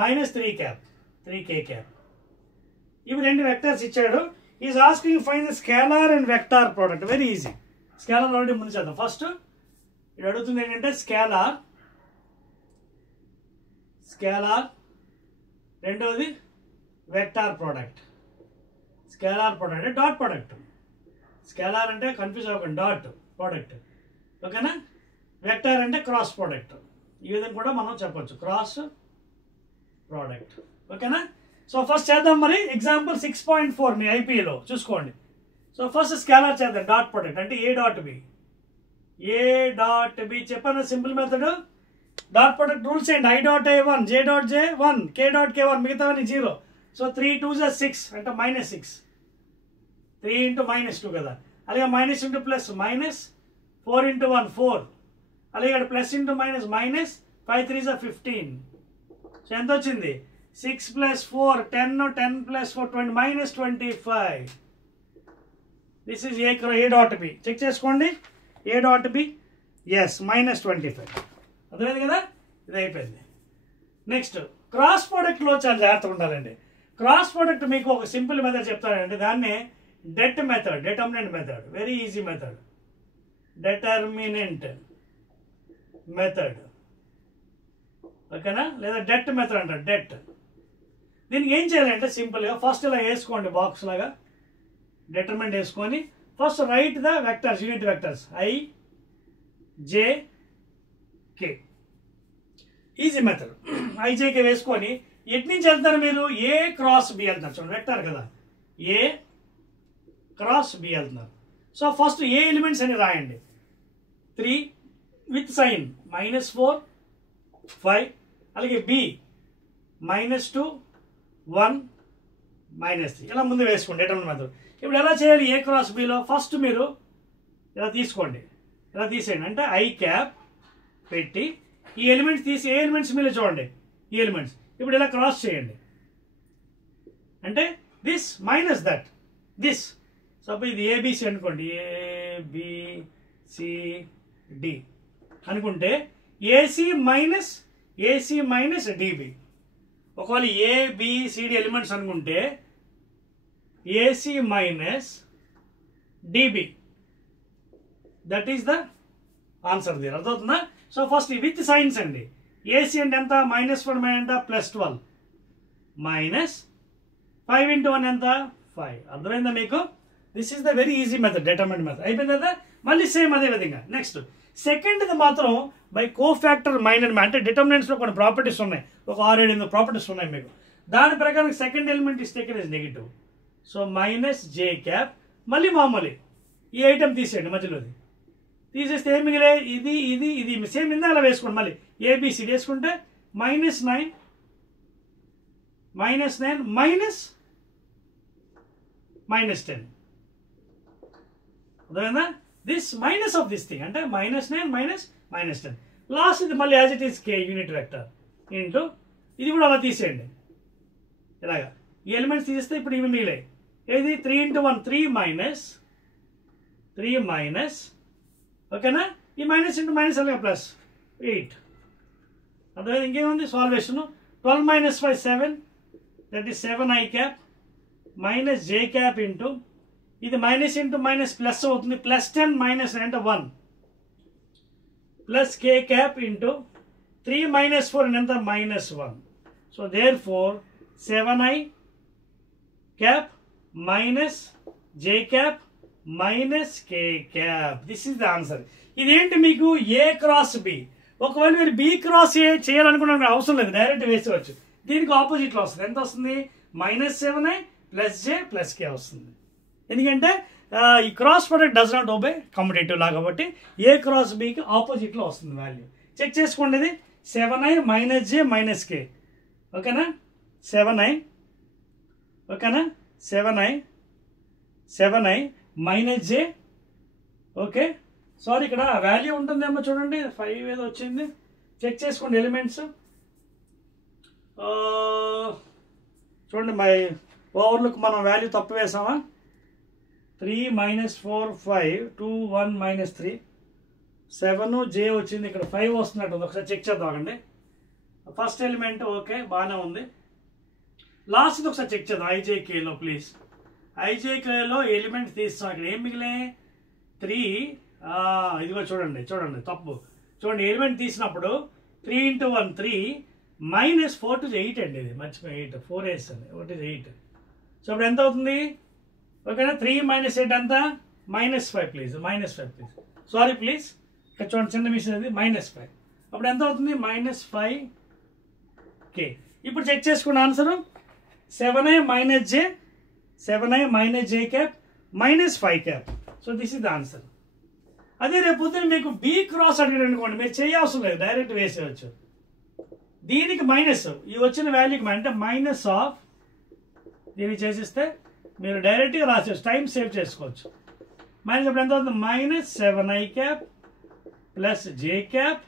minus 3k cap. ఇవి రెండు vectors ఇచ్చాడు. Is asking find the scalar and vector product. Very easy. Scalar already ముందు చేద్దాం. First ఇది అడుగుతుంది ఏంటంటే స్కేలార్, రెండవది వెక్టార్ ప్రోడక్ట్. స్కేలార్ ప్రోడక్ట్ అంటే డాట్ ప్రోడక్ట్. స్కేలార్ అంటే కన్ఫ్యూజ్ అవ్వకండి, డాట్ ప్రోడక్ట్. ఓకేనా, వెక్టార్ అంటే క్రాస్ ప్రోడక్ట్. ఈ విధంగా కూడా మనం చెప్పొచ్చు, క్రాస్ ప్రోడక్ట్. ఓకేనా, సో ఫస్ట్ చేద్దాం మరి. ఎగ్జాంపుల్ 6.4 మీ ఐపీలో చూసుకోండి. సో ఫస్ట్ స్కేలార్ చేద్దాం, డాట్ ప్రోడక్ట్ అంటే ఏ డాట్ బి చెప్పాను simple method. Dot product rules ఏంటి, I dot I 1, J dot J 1, K dot K 1, మిగతావన్నీ 0. సో 3 2 6 అంటే మైనస్ 6, 3 ఇంటూ మైనస్ 2 కదా. అలాగే minus into plus minus, 4 into 1 4, అలాగే ఇక్కడ plus into minus minus, 5 3 15. So ఎంత వచ్చింది, 6 + 4 10, 10 + 4 20, minus 25. This is A dot B. Check చేసుకోండి, A dot B is minus 25. అర్థమైంది కదా, ఇది అయిపోయింది. నెక్స్ట్ క్రాస్ ప్రోడక్ట్లో చాలా జాగ్రత్తగా ఉండాలండి. క్రాస్ ప్రోడక్ట్ మీకు ఒక సింపుల్ మెథడ్ చెప్తానండి, దాన్నే determinant method. Very easy method, determinant method. ఓకేనా, లేదా డెట్ మెథడ్ అంటారు, డెట్. దీనికి ఏం చేయాలంటే సింపుల్గా ఫస్ట్ ఇలా వేసుకోండి, బాక్స్ లాగా డిటర్మినెంట్ వేసుకొని first right the vectors, unit vectors I J K. Easy method. IJK వేసుకొని ఎటు నుంచి వెళ్తారు మీరు, ఏ క్రాస్ బి వెళ్తారు. చూడండి వెక్టర్ కదా, ఏ క్రాస్ బి వెళ్తున్నారు. సో ఫస్ట్ ఏ ఎలిమెంట్స్ అని రాయండి. 3 విత్ సైన్ -4 5, అలాగే బి -2 1 -3 ఇలా ముందు వేసుకోండి డిటర్మినెంట్ మెథడ్. ఇప్పుడు ఎలా చేయాలి ఏ క్రాస్ బిలో? ఫస్ట్ మీరు ఇలా తీసుకోండి, ఇలా తీసేయండి. అంటే ఐ క్యాప్ పెట్టి ఈ ఎలిమెంట్స్ తీసి ఏ ఎలిమెంట్స్ మీరు చూడండి ఈ ఎలిమెంట్స్ ఇప్పుడు ఇలా క్రాస్ చేయండి. అంటే this minus that this. Suppose ఇది ఏబిసి అనుకోండి, ఏబిసిడి అనుకుంటే ఏసీ మైనస్ డిబి. ఒకవేళ ఏబిసిడి ఎలిమెంట్స్ అనుకుంటే AC minus dB. That is the answer దీని. అర్థమవుతుందా? సో ఫస్ట్ విత్ సైన్స్ అండి. ఏసీ అంటే ఎంత? -1 ఎంత? +12 -5 × 1 ఎంత? 5. అర్థమైందా మీకు? This is the very easy method, determinant method. అయిపోయింది కదా? మళ్ళీ సేమ్ అదే విధంగా నెక్స్ట్ సెకండ్ది మాత్రం బై కోఫ్యాక్టర్ మైనర్ అంటే డిటర్మినెంట్స్లో కొన్ని ప్రాపర్టీస్ ఉన్నాయి, ఒక 6-7 ప్రాపర్టీస్ ఉన్నాయి మీకు. దాని ప్రకారం second element is taken is negative. So -j మళ్ళీ మామూలు ఈ ఐటమ్ తీసేయండి, మధ్యలోది తీసేస్తే ఏం మిగిలే? ఇది ఇది ఇది సేమ్ ఇందా అలా వేసుకోండి. మళ్ళీ ఏబిసిడి వేసుకుంటే -9 -10. అర్థమైందా? This minus of this thing అంటే -9 -10. లాస్ట్ ఇది మళ్ళీ as it is K unit vector into ఇది కూడా అలా తీసేయండి. ఇలాగా ఈ ఎలిమెంట్స్ తీసేస్తే ఇప్పుడు ఇవి మిగిలాయి. ఏది? 3 × 1 3 మైనస్ ఓకేనా? ఈ మైనస్ ఇంటూ మైనస్ అలాగే +8. అర్థమైంది? ఇంకేముంది salvation? 12 - 5 7, that is 7i cap -j cap into ఇది మైనస్ ఇంటూ మైనస్ ప్లస్ అవుతుంది, +10 - 9 అంటే 1 ప్లస్ k క్యాప్ ఇంటూ 3 - 4 ఎంత? -1. So therefore 7i cap -j cap -k cap. This is the answer. ఇదేంటి మీకు? A cross B. ఒకవేళ మీరు B cross ఏ చేయాలనుకున్న అవసరం లేదు, డైరెక్ట్ వేసేవచ్చు. దీనికి ఆపోజిట్లో వస్తుంది. ఎంత వస్తుంది? -7i +j +k వస్తుంది. ఎందుకంటే ఈ cross product does not obey commutative law కాబట్టి ఏ క్రాస్ బికి ఆపోజిట్లో వస్తుంది వాల్యూ. చెక్ చేసుకోండి. ఇది 7i -j -k ఓకేనా? 7i ఓకేనా? 7i -j okay. సారీ ఇక్కడ వాల్యూ ఉంటుందేమో చూడండి, 5 ఏదో వచ్చింది. చెక్ చేసుకోండి ఎలిమెంట్స్. చూడండి మై ఓవర్లుక్ మనం వాల్యూ తప్పు వేసామా? 3 - 4 5 2 1 -3 7 j వచ్చింది, ఇక్కడ 5 వస్తున్నట్టుంది. ఒకసారి చెక్ చేద్దామండి. ఫస్ట్ ఎలిమెంట్ ఓకే బాగానే ఉంది. లాస్ట్ ఒకసారి చెక్ చేద్దాం ఐజేకేలో ప్లీజ్. ఐజేకేలో ఎలిమెంట్ తీస్తాం. ఇక్కడ ఏం మిగిలే? 3. ఇదిగో చూడండి తప్పు. చూడండి ఎలిమెంట్ తీసినప్పుడు 3 × 1 3 -4 to 8 అండి. ఇది మర్చిపోయి 8 4 వేస్తుంది, ఒకటి 8. సో ఇప్పుడు ఎంత అవుతుంది? ఓకేనా? 3 - 8 ఎంత? -5 ప్లీజ్, -5 ప్లీజ్, సారీ ప్లీజ్. ఇక్కడ చూడండి చిన్న మిషన్ అది -5. అప్పుడు ఎంత అవుతుంది? -5k. ఇప్పుడు చెక్ చేసుకున్న answer 7i -j cap -5 cap. So this is the answer. అదే రేపు పొద్దున మీకు బి క్రాస్ అడిగాడు అనుకోండి, మీరు చేయవసరం లేదు, డైరెక్ట్ వేసేయచ్చు. దీనికి మైనస్ ఈ వచ్చిన వాల్యూకి అంటే మైనస్ ఆఫ్ దీనికి చేసిస్తే మీరు డైరెక్ట్గా రాసేయచ్చు, టైం సేవ్ చేసుకోవచ్చు. మైనస్ ఇప్పుడు ఎంత అవుతుంది? -7i cap +j cap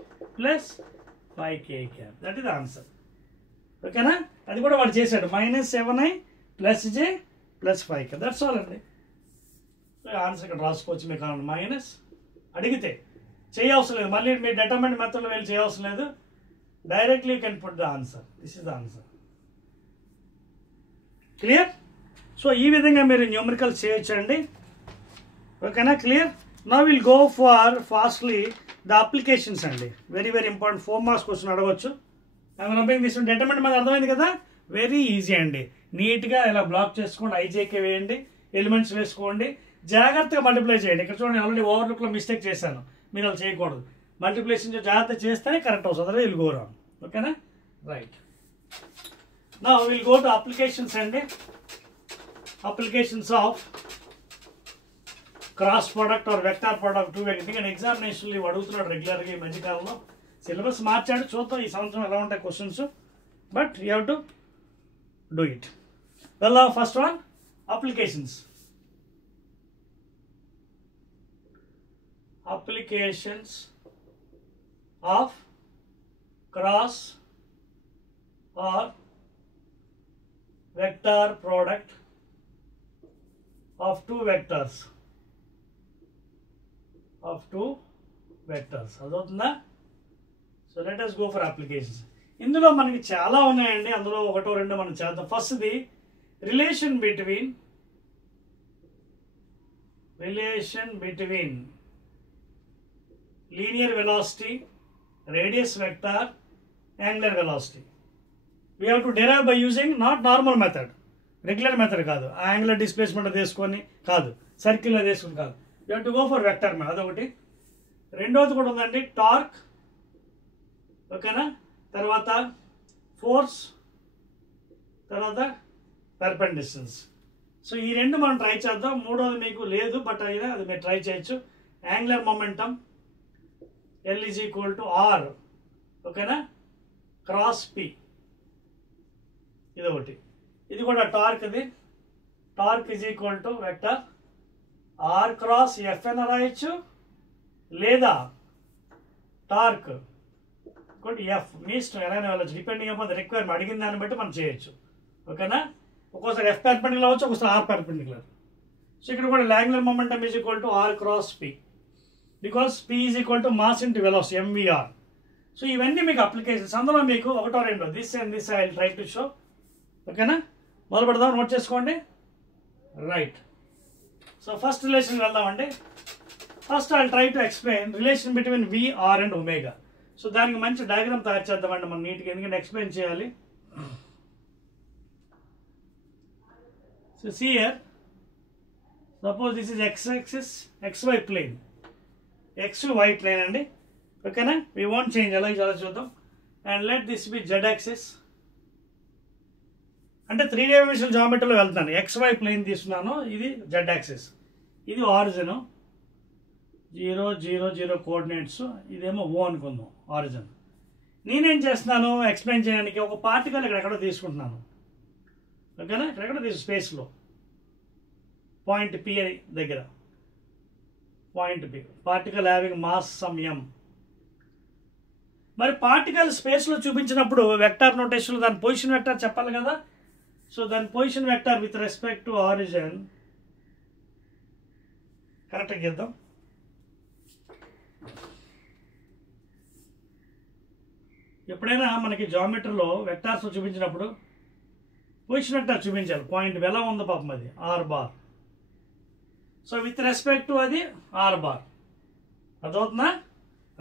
+5k cap. That is the answer. ఓకేనా? అది కూడా వాడు చేశాడు, -7i +j +5k. That's all అండి. ఆన్సర్ ఇక్కడ రాసుకోవచ్చు. మీకు మైనస్ అడిగితే చేయవసరం లేదు, మళ్ళీ మీరు డిటర్మినెంట్ మెథడ్లో వెళ్ళి చేయవసరం లేదు, directly you can put the answer. This is the answer. Clear? So ఈ విధంగా మీరు న్యూమరికల్ చేయొచ్చండి. ఓకేనా? Clear? Now will go for fastly the applications అండి. వెరీ ఇంపార్టెంట్ 4 మార్క్స్ క్వశ్చన్ అడగవచ్చు. డిటర్మినెంట్ మీద అర్థమైంది కదా? వెరీ ఈజీ అండి. నీట్గా ఇలా బ్లాక్ చేసుకోండి, ఐజేకే వేయండి, ఎలిమెంట్స్ వేసుకోండి, జాగ్రత్తగా మల్టిప్లై చేయండి. ఇక్కడ చూడండి ఆల్రెడీ ఓవర్లుక్లో మిస్టేక్ చేశాను, మీరు అలా చేయకూడదు. మల్టిప్లికేషన్ జాగ్రత్త చేస్తేనే కరెక్ట్ అవుతుంది, అదే విల్ గో రాంగ్. ఓకేనా? Right. Now will go to applications అండి. Applications of cross product or vector product two vector. కానీ ఎగ్జామినేషన్లో ఇవి అడుగుతున్నాడు రెగ్యులర్గా ఈ మధ్యకాలంలో. సిలబస్ మార్చాడు, చూద్దాం ఈ సంవత్సరం ఎలా ఉంటాయి questions. But you have to do it. Well, first one applications. Applications of cross or vector product of two vectors అదవుతుందా? So let us go for applications. ఇందులో మనకి చాలా ఉన్నాయండి, అందులో ఒకటో రెండో మనం చేద్దాం. First the relation between linear velocity, radius vector, angular velocity. We have to derive by using not normal method, regular method కాదు, యాంగులర్ డిస్ప్లేస్మెంట్ తీసుకొని కాదు, సర్కిల్ తీసుకొని కాదు. You have to go for vector method. అదొకటి. రెండోది కూడా ఉందండి, torque. ఓకేనా? తర్వాత ఫోర్స్, తర్వాత పెర్పెండిక్యులర్ డిస్టెన్స్. సో ఈ రెండు మనం ట్రై చేద్దాం. మూడోది మీకు లేదు, బట్ అయినా అది మీరు ట్రై చేయొచ్చు. Angular momentum L = R. ఓకేనా? Cross P. ఇది ఒకటి. ఇది కూడా టార్క్. ఇది torque = vector R cross F అని రాయొచ్చు, లేదా టార్క్ F. మీ ఇష్టం, ఎలా వెళ్ళచ్చు, డిపెండింగ్ అపాన్ ద రిక్వైర్మెంట్. అడిగిన దాన్ని బట్టి మనం చేయొచ్చు. ఓకేనా? ఒక్కోసారి F పెర్పెండిక్యులర్ అవ్వచ్చు, ఒక్కోసారి R పెర్పెండిక్యులర్. సో ఇక్కడ కూడా angular momentum = R cross P, because P = mass into velocity, MVR. So ఇవన్నీ మీకు అప్లికేషన్స్. అందులో మీకు ఒకటో రెండో this and this I will try to show. ఓకేనా? మొదలు పెడదాం, నోట్ చేసుకోండి. రైట్. సో ఫస్ట్ రిలేషన్ వెళ్దామండి. First I try to explain relation between V, R and omega. So దానికి మంచి డయాగ్రామ్ తయారు చేద్దామండి మనం నీట్గా, ఎందుకంటే ఎక్స్ప్లెయిన్ చేయాలి. So see here, suppose this is X axis, XY plane, XY plane అండి. ఓకేనా? వీ వాంట్ చేంజ్, ఎలా చూద్దాం. And let this be Z axis. అంటే 3 డైమెన్షనల్ జామెట్రీలో వెళ్తాను. XY ప్లేన్ తీసుకున్నాను, ఇది Z యాక్సిస్, ఇది ఆరిజిన్ 0 0 0 కోఆర్డినేట్స్, ఇదేమో O అనుకుందాం ఆరిజిన్. నేనేం చేస్తున్నాను ఎక్స్ప్లెయిన్ చేయడానికి, ఒక పార్టికల్ ఇక్కడెక్కడో తీసుకుంటున్నాను. ఓకేనా? ఇక్కడెక్కడో స్పేస్లో పాయింట్ P దగ్గర, point P, particle having mass some M. మరి పార్టికల్ స్పేస్లో చూపించినప్పుడు వెక్టార్ నోటేషన్లో దాని పొజిషన్ వెక్టార్ చెప్పాలి కదా. సో దాని position vector with respect to origin కరెక్ట్గా చేద్దాం. ఎప్పుడైనా మనకి జామెట్రీలో వెక్టార్స్ చూపించినప్పుడు పొజిషన్ వెక్టార్ చూపించాలి. పాయింట్ ఎలా ఉందో పాపం అది R bar. So with respect to అది R బార్. అదవుతుందా?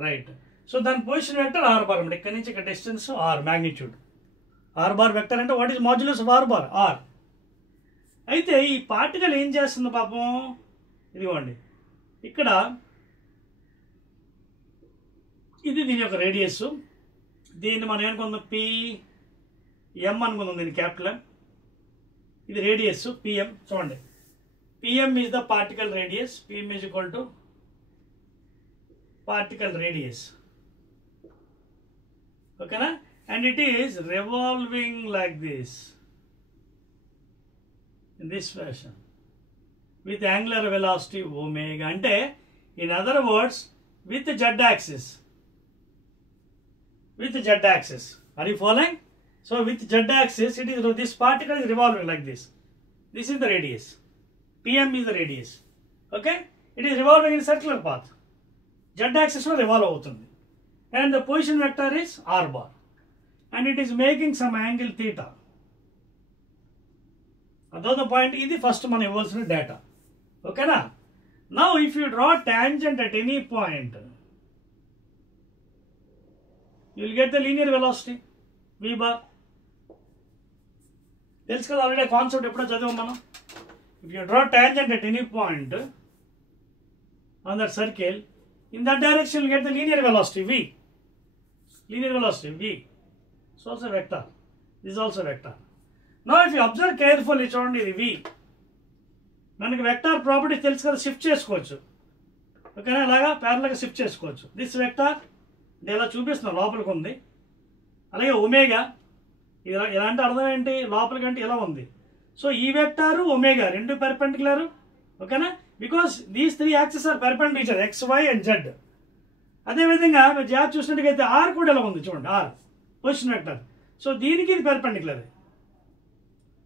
రైట్. సో దాని పొజిషన్ వెక్టర్ R బార్ అన్నమాట. ఇక్కడ నుంచి ఇక్కడ distance R, magnitude. R bar vector అంటే what is modulus of R bar? R. అయితే ఈ పార్టికల్ ఏం చేస్తుంది పాపం, ఇదిగోండి ఇక్కడ ఇది దీని యొక్క రేడియస్. దీన్ని మనం ఏమనుకుందాం, PM అనుకుందాం, దీని క్యాపిటల్ M. ఇది రేడియస్ PM. చూడండి, PM is the particle radius. PM = particle radius. ఓకేనా? And it is revolving like this, in this fashion, with angular velocity omega. Ante, in other words, with the Z axis. With the Z axis. Are you following? So with Z axis, it is, this particle is revolving like this. This is the radius. PM is the radius. Okay? It is revolving in circular path. Z axis lo revolve avutundi. And the position vector is R bar. And it is making some angle theta. That's the point. This is the first man evolves data. Okay na? Now if you draw tangent at any point, you will get the linear velocity V bar. Tells ka already concept eppudu chadivam manam. If you draw tangent at any point on that circle, in that direction you will get the linear velocity V. Linear velocity V. It's also a vector. This is also a vector. Now if you observe carefully, chudandi, V మనకి vector properties తెలుసు కదా, shift చేసుకోవచ్చు. ఓకేనా, ఇలాగా ప్యారల్గా shift చేసుకోవచ్చు. This vector అంటే ఇలా చూపిస్తున్నాం, లోపలికి ఉంది. అలాగే ఒమేగా ఇలా అంటే అర్థం ఏంటి, లోపలికి అంటే ఇలా ఉంది. సో ఈ వెక్టారు ఒమేగా రెండు పెర్పెండిక్యులర్. ఓకేనా, because these 3 axis are perpendicular, X, Y and Z. అదేవిధంగా మీరు జాగ్రత్త చూసినట్టుగైతే ఆర్ కూడా ఇలా ఉంది చూడండి, ఆర్ పొజిషన్ వెక్టర్. సో దీనికి ఇది పెర్పెండిక్యులర్,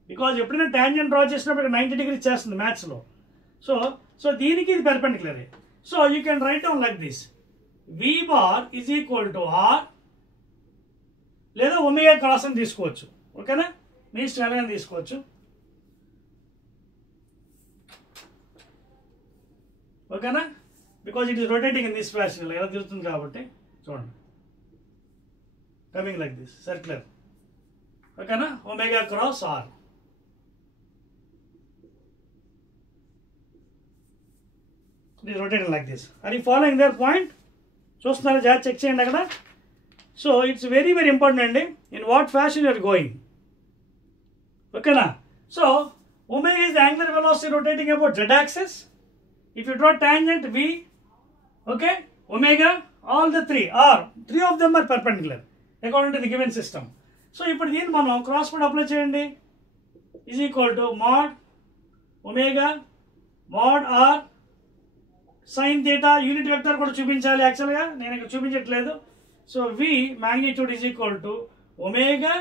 బికాజ్ ఎప్పుడైనా ట్యాంజెంట్ డ్రా చేసినప్పుడు 90 డిగ్రీస్ చేస్తుంది మ్యాథ్స్లో. సో దీనికి ఇది perpendicular. So you can write down like this, V bar is equal to R లేదా ఒమేగా క్రాస్ అని తీసుకోవచ్చు. ఓకేనా, మీ ఇష్టం ఎలాగని తీసుకోవచ్చు. ఓకేనా, because it is rotating in this fashion, ఎలా తిరుగుతుంది కాబట్టి చూడండి, కమింగ్ లైక్ దిస్ సర్క్యులర్. ఓకేనా, omega cross R. It is rotating like this. Are you following their point? చూస్తున్నారా, జాగ్రత్త చెక్ చేయండి అక్కడ. So it's very very important అండి, in what fashion you're going. ఓకేనా, so omega is the angular velocity rotating about z axis. If you draw tangent v, okay, omega, all the three of them are perpendicular according to the given system. So ఇప్పుడు దీన్ని మనం cross product apply చేయండి, is equal to mod omega mod r sin theta. Unit vector కూడా చూపించాలి, యాక్చువల్గా నేను ఇక్కడ చూపించట్లేదు. So v magnitude is equal to omega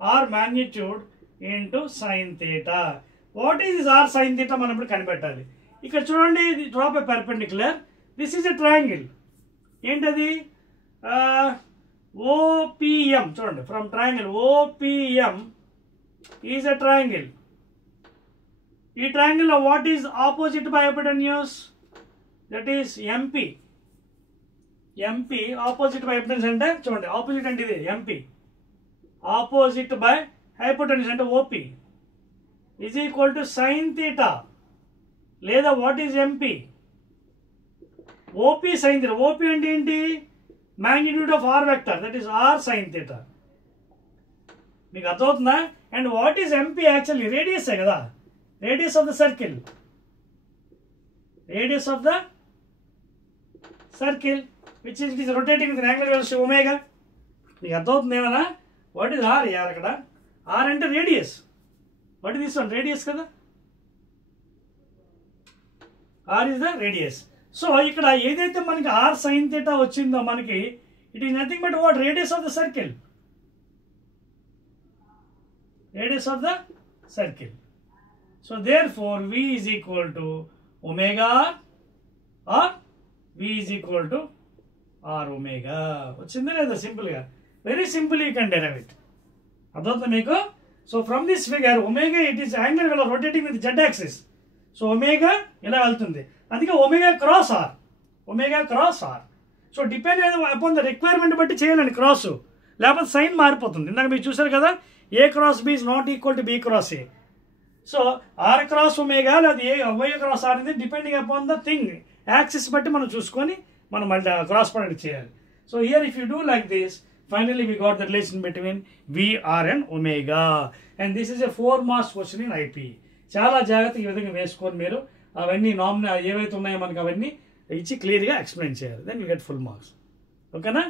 r magnitude into sin theta. What is r sin theta మనం ఇప్పుడు కనిపెట్టాలి. ఇక్కడ చూడండి, ఇది drop a perpendicular, this is a triangle. ఏంటది, ఓపిఎం. చూడండి, from triangle OPM is a triangle. ఈ triangle లో what is opposite by hypotenuse, that is MP. MP opposite by hypotenuse అంటే చూడండి, ఆపోజిట్ అంటే ఇది ఎంపీ, ఆపోజిట్ బై హైపోటెన్యూస్ అంటే OP is equal to sine theta. లేదా what is MP, OP sine theta. OP అంటే ఏంటి, magnitude of r vector, that is r sin theta. మీకు అర్థమవుతుందా? And what is MP, actually radius కదా, radius of the circle, radius of the circle which is rotating with angular velocity omega. మీకు అర్థమవుతుంది ఏమన్నా, what is are, యార్ అక్కడ R అంటే radius, what is this one, radius కదా, R is the radius. So ఇక్కడ ఏదైతే మనకి ఆర్ సైన్ థీటా వచ్చిందో మనకి, it is nothing but what, radius of the circle, radius of the circle. So therefore V is equal to omega R V is equal to R omega. వచ్చిందా లేదా, సింపుల్గా, very simple you can derive it. అర్థమవుతుంది మీకు. So from this figure omega it is angular velocity rotating with Z axis. So omega ఇలా వెళ్తుంది, అందుకే omega cross R, omega cross R. So depend upon the requirement బట్టి చేయాలండి cross, లేకపోతే sign మారిపోతుంది. ఇందాక మీరు చూసారు కదా, A cross B is not equal to B cross A. So R cross omega లేదా ఏ ఒమేగా క్రాస్ ఆర్ అనేది depending upon the thing, axis బట్టి మనం చూసుకొని మనం మళ్ళీ క్రాస్ ప్రొడక్ట్ చేయాలి. So here if you do like this, finally we got the relation between VR and omega. And this is a 4 marks question in IP. చాలా జాగ్రత్తగా ఈ విధంగా వేసుకొని మీరు అవన్నీ నామినీ ఏవైతే ఉన్నాయో మనకి అవన్నీ ఇచ్చి క్లియర్గా ఎక్స్ప్లెయిన్ చేయాలి, then you get full marks. ఓకేనా,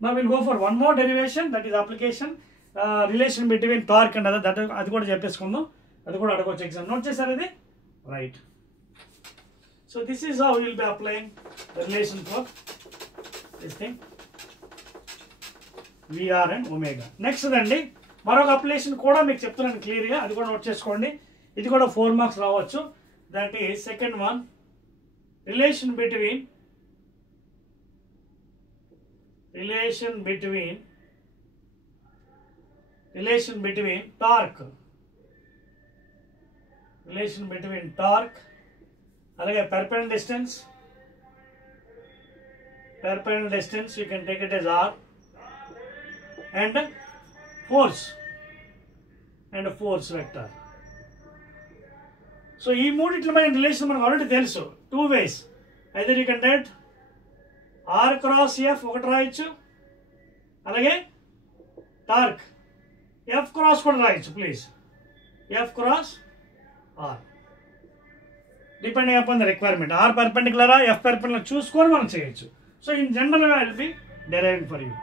నా will go for one more derivation, that is application relation between torque and అది కూడా చెప్పేసుకుందాం, అది కూడా అడగవచ్చు ఎగ్జామ్. నోట్ చేశారు ఇది, right. So this is how will be applying the relation for this thing V R and omega. Next అండి మరొక application కూడా మీకు చెప్తున్నాను క్లియర్గా, అది కూడా నోట్ చేసుకోండి. ఇది కూడా 4 మార్క్స్ రావచ్చు. That is second one, relation between torque, relation between torque అలాగే perpendicular distance you can take it as r, and force vector. సో ఈ మూడిట్ల మధ్య రిలేషన్ మనకు ఆల్రెడీ తెలుసు, 2 ways. Either you can write R cross F ఒకటి రాయొచ్చు, అలాగే టార్క్ ఎఫ్ క్రాస్ కూడా రాయొచ్చు. Please, F cross R. Depending upon the requirement. R పర్పెండిక్యులరా ఎఫ్ పర్పెండిక్యులర్ చూసుకొని మనం చేయొచ్చు. సో ఇన్ జనరల్ గా will be derived for you.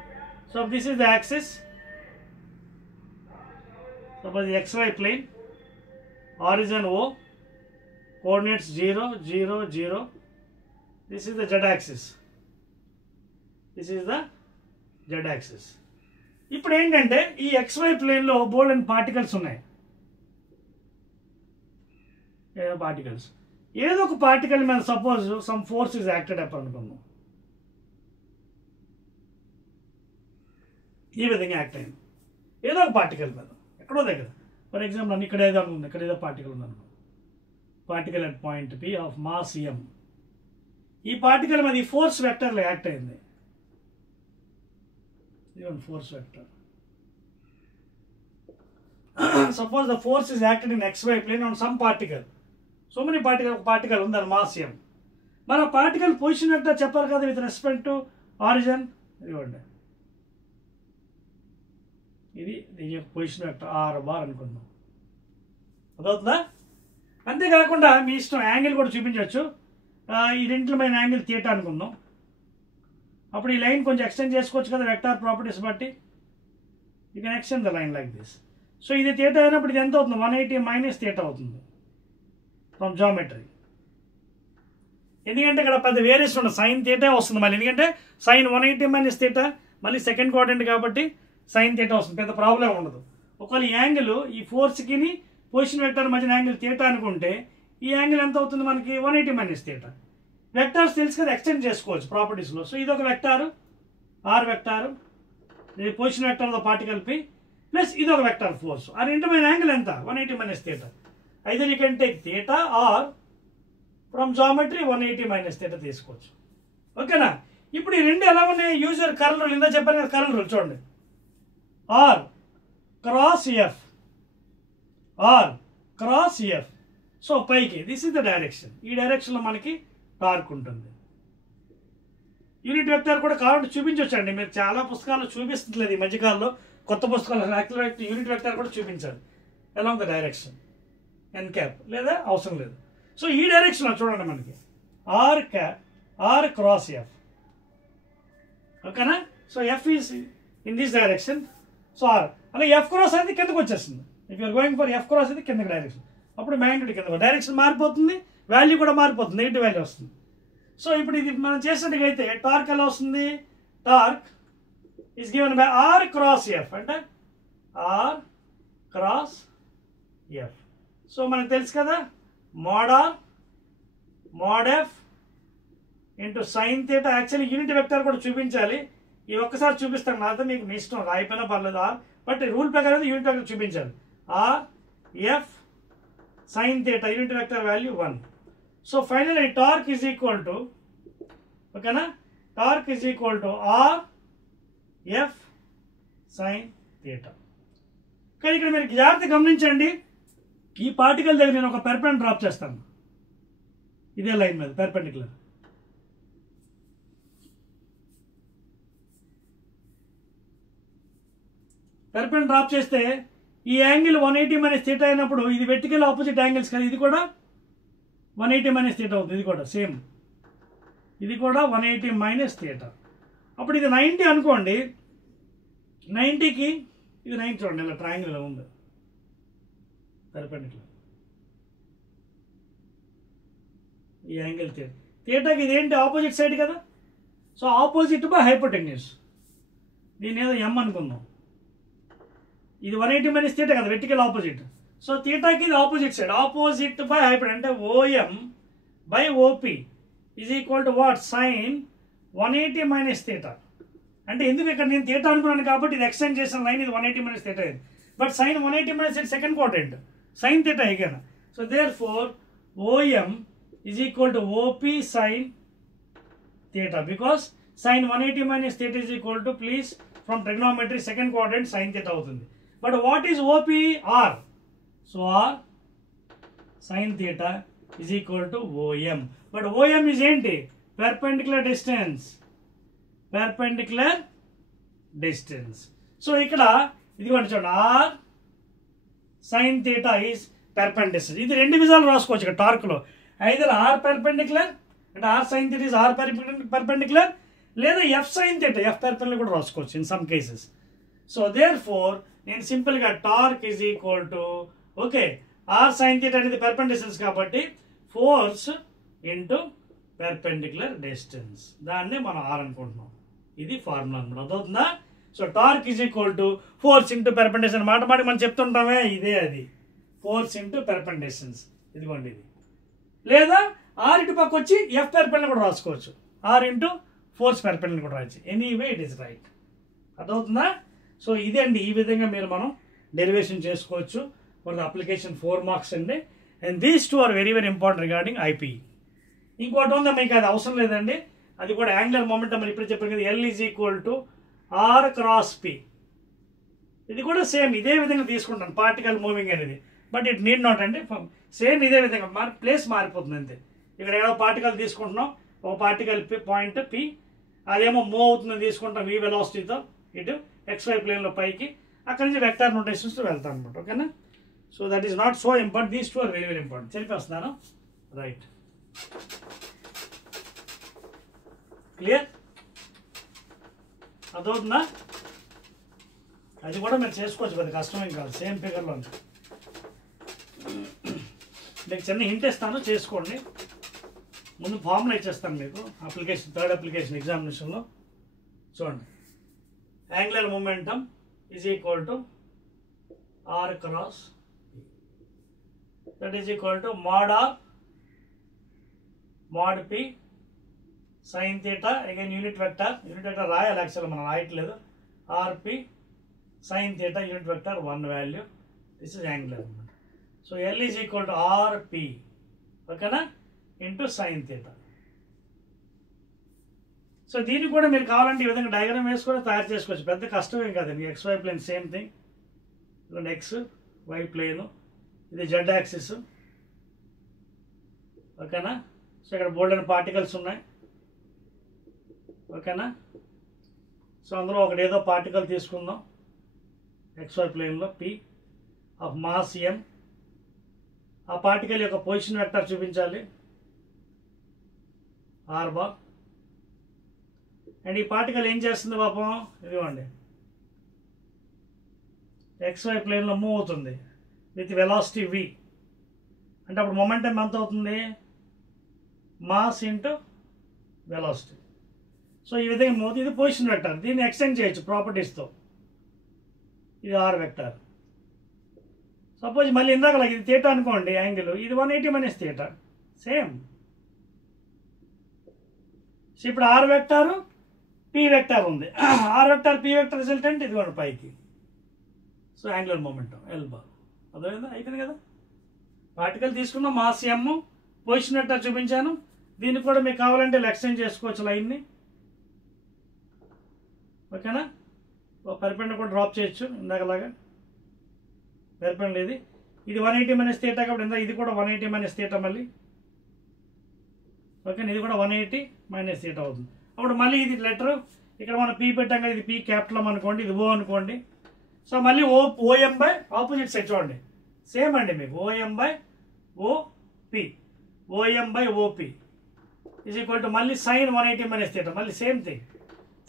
So this is the axis. Suppose the xy plane, origin O, coordinates 0, 0, 0. This is the z axis. This is the z axis. ఇప్పుడు ఏంటంటే ఈ xy plane లో బోల్డ్ and particles ఉన్నాయి. Particles ఏదో ఒక particle మీద suppose some force is acted up అనుకుందాం. ఈ విధంగా యాక్ట్ అయింది ఏదో ఒక పార్టికల్ మీద ఎక్కడో దగ్గర. ఫర్ ఎగ్జాంపుల్ ఇక్కడ ఏదో ఉంది, ఇక్కడ ఏదో పార్టికల్ ఉంది అనుకో. Particle at point P of mass m. ఈ పార్టికల్ మీద ఈ ఫోర్స్ వెక్టర్లో యాక్ట్ అయింది. Force vector. Suppose the force is acted in xy plane on some particle. So many particle ఉంది అని మాస్ m. మరి ఆ పార్టికల్ పొజిషన్ వెక్టర్ చెప్పాలి కదా విత్ రెస్పెక్ట్ టు ఆరిజిన్. ఇదిగోండి ఇది దీని యొక్క పొజిషన్ వెక్టర్ ఆర్ బార్ అనుకుందాం. అదవుతుందా? అంతేకాకుండా మీ ఇష్టం యాంగిల్ కూడా చూపించవచ్చు. ఈ రెంట్ల పైన యాంగిల్ థీటా అనుకుందాం. అప్పుడు ఈ లైన్ కొంచెం ఎక్స్టెండ్ చేసుకోవచ్చు కదా వెక్టార్ ప్రాపర్టీస్ బట్టి. You can extend the line like this. So ఇది థీటా అయినప్పుడు ఇది ఎంత అవుతుంది? 180 మైనస్ థీటా అవుతుంది ఫ్రమ్ జామెట్రీ. ఎందుకంటే ఇక్కడ పెద్ద వేరియేషన్ ఉండదు, సైన్ థీటా వస్తుంది మళ్ళీ. ఎందుకంటే సైన్ 180 మైనస్ థీటా మళ్ళీ సెకండ్ క్వాడ్రంట్ కాబట్టి సైన్ థీటా వస్తుంది, పెద్ద ప్రాబ్లం ఉండదు. ఒకవేళ ఈ యాంగిల్ ఈ ఫోర్స్కి పొజిషన్ వెక్టర్ మధ్యన యాంగిల్ థీటా అనుకుంటే ఈ యాంగిల్ ఎంత అవుతుంది మనకి? 180 మైనస్ థీటా. వెక్టార్స్ తెలుసు కదా, ఎక్స్టెండ్ చేసుకోవచ్చు ప్రాపర్టీస్లో. సో ఇది ఒక వెక్టారు ఆర్ వెక్టారు, ఇది position vector of the particle P plus ఇది ఒక వెక్టార్ ఫోర్స్. ఆ రెండుమైన యాంగిల్ ఎంత? 180 minus theta. Either you can take theta or from geometry 180 minus theta తీసుకోవచ్చు. ఓకేనా? ఇప్పుడు ఈ రెండు ఎలా ఉన్నాయి? User curl rule. ఇందా చెప్పాను కదా కర్ల్ రూల్. చూడండి, R cross F, R cross F. So పైకి దిస్ ఇస్ ద డైరెక్షన్. ఈ డైరెక్షన్లో మనకి టార్క్ ఉంటుంది. యూనిట్ వెక్టర్ కూడా కావాలంటే చూపించవచ్చండి. మీరు చాలా పుస్తకాలు చూపిస్తలేదు ఈ మధ్యకాలంలో, కొత్త పుస్తకాలు యాక్చువల్ యూనిట్ వెక్టర్ కూడా చూపించాలి along the direction N cap, లేదా అవసరం లేదు. సో ఈ డైరెక్షన్లో చూడండి మనకి R cap, R cross F. ఓకేనా? So F is in this direction. So R అలా ఎఫ్ క్రాస్ అయితే కిందకు వచ్చేస్తుంది. If you're going for F cross అయితే కిందకి డైరెక్షన్. అప్పుడు మ్యాగ్నెటిక్ కింద డైరెక్షన్ మారిపోతుంది, వాల్యూ కూడా మారిపోతుంది, నెగిటివ్ వాల్యూ వస్తుంది. సో ఇప్పుడు ఇది మనం చేసినట్టుగా అయితే టార్క్ ఎలా వస్తుంది? Torque is given by R cross F. అంటే ఆర్ క్రాస్ ఎఫ్. సో మనకు తెలుసు కదా, mod R mod F into sine theta. Actually unit vector కూడా చూపించాలి. ఈ ఒక్కసారి చూపిస్తాను, నాతో మీకు మీ ఇష్టం, రాయిపోయినా పర్లేదు. బట్ రూల్ ప్రకారం యూనిట్ వెక్టర్ చూపించాలి. R F sine theta, unit vector value 1. So finally torque is equal to, ఓకేనా, torque is equal to R F sine theta. కానీ ఇక్కడ మీరు జాగ్రత్త గమనించండి, ఈ పార్టికల్ దగ్గర నేను ఒక పెర్పెండ్ డ్రాప్ చేస్తాను ఇదే లైన్ మీద పెర్పెండిక్యులర్. పెర్పెండ్ డ్రాప్ చేస్తే ఈ యాంగిల్ 180 మైనస్ థీటా అయినప్పుడు ఇది వెర్టికల్ ఆపోజిట్ యాంగిల్స్ కదా, ఇది కూడా 180 మైనస్ థీటా అవుతుంది. ఇది కూడా సేమ్, ఇది కూడా 180 మైనస్ థీటా. అప్పుడు ఇది 90 అనుకోండి. 90కి ఇది 90 చూడండి, ఇలా ట్రయాంగిల్ ఇలా ఉంది పెర్పెండిక్యులర్. ఈ యాంగిల్ థీటాకి ఇదేంటి? ఆపోజిట్ సైడ్ కదా. So opposite by hypotenuse. దీని ఏదో ఎం అనుకుందాం. ఇది 180 మైనస్ థీటా కదా, వెర్టికల్ ఆపోజిట్. సో థీటాకి ఇది opposite side, opposite by hypotenuse. అంటే OM by OP is equal to what? Sine 180 minus theta. అంటే ఎందుకు ఇక్కడ నేను థీటా అనుకున్నాను కాబట్టి ఇది ఎక్స్టెండ్ చేసిన లైన్ ఇది 180 మైనస్ థీటా అయింది. But sine 180 minus theta second quadrant, sine theta again. So therefore OM is equal to OP sine theta, because sine 180 minus theta is equal to, please, from trigonometry second quadrant sine theta అవుతుంది. But what is OP? R. So R sin theta is equal to OM. But OM is enti? Perpendicular distance. Perpendicular distance. So ikkada idigoni chudandi, R sin theta is perpendicular. ఇది రెండు విధాలు రాసుకోవచ్చు ఇక్కడ torque లో. either r perpendicular and r sin theta is r perpendicular లేదా f sin theta f perpendicular కూడా రాసుకోవచ్చు in some cases. So therefore నేను సింపుల్ గా torque is equal to okay r sin theta అనేది perpendicular కాబట్టి force into perpendicular distance, దాన్నే మనం r అనుకుంటున్నాం. ఇది ఫార్ములా అనమాట, అర్థమవుతుందా? So torque is equal to force into perpendicular, మాట మనం చెప్తుంటామే ఇదే, అది ఫోర్స్ ఇంటూ పెర్పెండిక్యులర్, ఇదిగోండి ఇది. లేదా r ఇటు పక్క వచ్చి f పెర్పెండిక్యులర్ కూడా రాసుకోవచ్చు, r ఇంటూ ఫోర్స్ పెర్పెండిక్యులర్ కూడా రాయచ్చు. ఎనీవే ఇట్ ఈస్ రైట్, అర్థమవుతుందా? సో ఇదే అండి, ఈ విధంగా మీరు మనం డెరివేషన్ చేసుకోవచ్చు ఫర్ ద అప్లికేషన్ 4 మార్క్స్ అండి. And these two are very very important regarding IP. ఇంకోటి ఉందా మీకు, అది అవసరం లేదండి, అది కూడా యాంగులర్ మొమెంటం అని ఇప్పుడు చెప్పాను కదా, L is equal to R cross P. ఇది కూడా సేమ్ ఇదే విధంగా తీసుకుంటాను పార్టికల్ మూవింగ్ అనేది, బట్ ఇట్ నీడ్ నాట్ అండి, సేమ్ ఇదే విధంగా ప్లేస్ మారిపోతుంది అంతే. ఇక్కడ ఏదో పార్టికల్ తీసుకుంటున్నాం, ఒక పార్టికల్ పాయింట్ పి, అదేమో మూవ్ అవుతుందని తీసుకుంటాం వి వెలాసిటీతో ఇటు XY ప్లేన్లో పైకి, అక్కడి నుంచి వెక్టార్ నోటేషన్స్తో వెళ్తాం అనమాట. ఓకేనా? So that is not so important, these two are very very important. చెప్పేస్తున్నాను, రైట్? క్లియర్? అదవుతుందా? అది కూడా మీరు చేసుకోవచ్చు, పెద్ద కష్టమేం కాదు, సేమ్ ఫిగర్లో. మీకు చిన్న హింట్ ఇస్తాను, చేసుకోండి. ముందు ఫార్ములా ఇచ్చేస్తాను మీకు అప్లికేషన్, థర్డ్ అప్లికేషన్ ఎగ్జామినేషన్లో. చూడండి, angular momentum is equal to R cross, that is equal to mod R mod P sine theta, again unit vector రాయాలి, యాక్చువల్ మనం రాయట్లేదు, RP sine theta unit vector 1 value, this is angular అనమాట. So L is equal to RP, ఓకేనా, into sine theta. So దీనికి కూడా మీరు కావాలంటే ఈ విధంగా డయాగ్రామ్ వేసుకొని తయారు చేసుకోవచ్చు, పెద్ద కష్టమేం కాదండి. XY plane same thing, X Y plane, ఇది జెడ్ యాక్సిస్, ఓకేనా. సో ఇక్కడ బోల్డెన్ పార్టికల్స్ ఉన్నాయి, ఓకేనా. సో అందులో ఒకటి ఏదో పార్టికల్ తీసుకుందాం, XY ప్లేన్లో పి ఆఫ్ మాస్ m, ఆ పార్టికల్ యొక్క పొజిషన్ వెక్టర్ చూపించాలి r బార్. అండ్ ఈ పార్టికల్ ఏం చేస్తుంది పాపం, ఇదిగోండి XY ప్లేన్లో మూవ్ అవుతుంది విత్ వెలాసిటీ v, అంటే అప్పుడు మొమెంటం ఎంత అవుతుంది, మాస్ ఇంటూ వెలాసిటీ. సో ఈ విధంగా మూవ్, ఇది పొజిషన్ వెక్టర్, దీన్ని ఎక్స్టెండ్ చేయొచ్చు ప్రాపర్టీస్తో, ఇది ఆర్ వెక్టర్. సపోజ్ మళ్ళీ ఇందాక ఇది థీటా అనుకోండి యాంగిల్, ఇది 180 మైనస్ థీటా, సేమ్. సో ఇప్పుడు ఆర్ వెక్టర్ పి వెక్టర్ ఉంది, R vector P vector resultant ఇదిగోండి పైకి. So angular momentum L bar, అర్థమైందా? అయిపోయింది కదా. పార్టికల్ తీసుకున్నాం, మాస్ m, పొజిషన్ వెక్టర్ చూపించాను, దీన్ని కూడా మీకు కావాలంటే ఎక్స్టెండ్ చేసుకోవచ్చు లైన్ని, ఓకేనా. పెర్పెండిక్యులర్ కూడా డ్రాప్ చేయొచ్చు ఇందాకలాగా, పెర్పెండిక్యులర్ ఇది 180 మైనస్ థీటా కాబట్టి ఇది కూడా 180 మైనస్ థీటా మళ్ళీ, ఓకే. ఇది కూడా 180 మైనస్ థీటా అవుతుంది. అప్పుడు మళ్ళీ ఇది లెటర్, ఇక్కడ మనం పీ పెట్టాం కదా, ఇది పీ క్యాపిటల్ అనుకోండి, ఇది ఓ అనుకోండి. సో మళ్ళీ ఓఎం బై ఆపోజిట్ సైడ్ చూడండి, సేమ్ అండి మీకు OM by OP, OM by OP is equal to మళ్ళీ సైన్ 180 మైనస్ థీటా, మళ్ళీ సేమ్ థింగ్,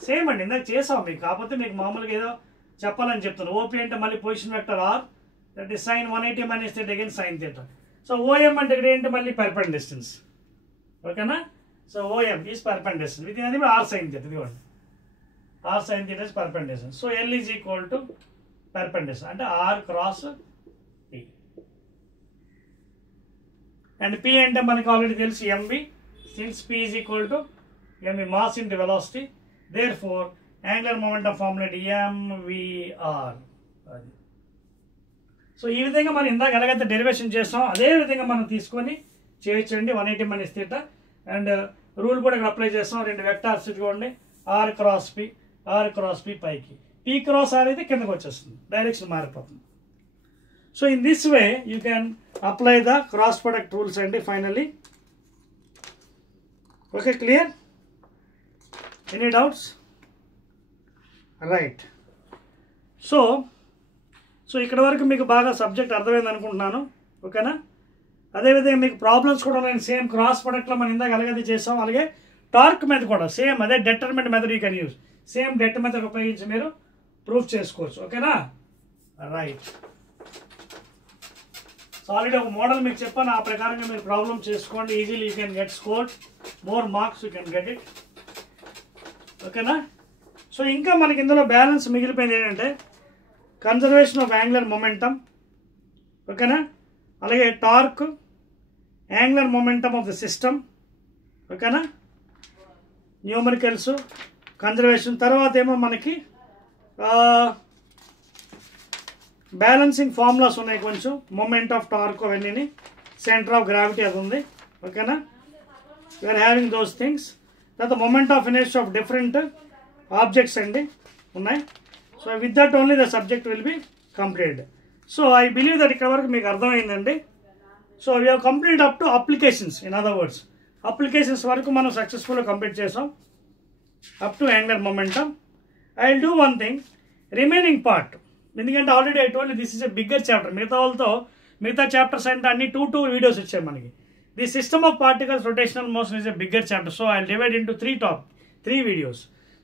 సేమ్ అండి ఇందాక చేసాం మీకు, కాకపోతే మీకు మామూలుగా ఏదో చెప్పాలని చెప్తాను. ఓపీ అంటే మళ్ళీ position vector R, that is sine 180 minus theta again sine theta. So OM అంటే ఇక్కడ ఏంటి, మళ్ళీ పెర్పెండిక్యులర్ డిస్టెన్స్, ఓకేనా. So OM is perpendicular distance, ఇది అనేది ఆర్ సైన్ థీటా, ఇదిగోండి R sine theta is perpendicular distance. So L is equal to perpendicular అంటే R cross P, and P అంటే మనకి ఆల్రెడీ తెలుసు MV, since P is equal to MV mass into velocity, therefore angular momentum formula mvr. అది. So ఈ విధంగా మనం ఇందాక ఎలాగైతే డెరివేషన్ చేస్తాం అదే విధంగా మనం తీసుకొని చేయొచ్చండి 180 మైనస్ థీటా. అండ్ రూల్ కూడా ఇక్కడ అప్లై చేస్తాం, రెండు వెక్టార్స్ ఇదిగోండి ఆర్ క్రాస్ పి పైకి, పి క్రాస్ ఆర్ అయితే కిందకి వచ్చేస్తుంది, డైరెక్షన్ మారిపోతుంది. So in this way you can apply the cross product rules అండి finally. Okay, clear? Any doubts? Right. So ఇక్కడ వరకు మీకు బాగా సబ్జెక్ట్ అర్థమైంది అనుకుంటున్నాను, ఓకేనా. అదేవిధంగా మీకు ప్రాబ్లమ్స్ కూడా ఉన్నాయి. సేమ్ క్రాస్ ప్రొడక్ట్లో మనం ఇందాక అలాగే చేసాం. అలాగే టార్క్ మెథడ్ కూడా సేమ్ అదే డెటర్మెంట్ method you can use. Same debt method ఉపయోగించి మీరు ప్రూఫ్ చేసుకోవచ్చు. ఓకేనా? రైట్. సో ఆల్రెడీ ఒక మోడల్ మీకు చెప్పాను, ఆ ప్రకారంగా మీరు ప్రాబ్లమ్ చేసుకోండి. Easily you can get score more marks, you can get it. ఓకేనా? సో ఇంకా మనకి ఇందులో బ్యాలెన్స్ మిగిలిపోయింది ఏంటంటే కన్జర్వేషన్ ఆఫ్ యాంగులర్ మొమెంటమ్. ఓకేనా? అలాగే torque, angular momentum of the system. ఓకేనా? Numericals, conservation. తర్వాత ఏమో మనకి బ్యాలెన్సింగ్ ఫార్ములాస్ ఉన్నాయి కొంచెం. మొమెంట్ ఆఫ్ టార్క్ అవన్నీ, సెంటర్ ఆఫ్ గ్రావిటీ అది ఉంది. ఓకేనా? We're having those things. తర్వాత moment of inertia of different objects అండి ఉన్నాయి. So with that only the subject will be completed. So I believe that ఇక్కడ వరకు మీకు అర్థమైందండి. So we have complete up to applications. In other words applications వరకు మనం సక్సెస్ఫుల్గా కంప్లీట్ చేసాం up to angular momentum. I will do one thing, remaining part, ఎందుకంటే already I told this is a bigger chapter. మిగతా chapters అంటే అన్ని two videos వచ్చాయి మనకి. The system of particles rotational motion is a bigger chapter. So I will divide into three videos.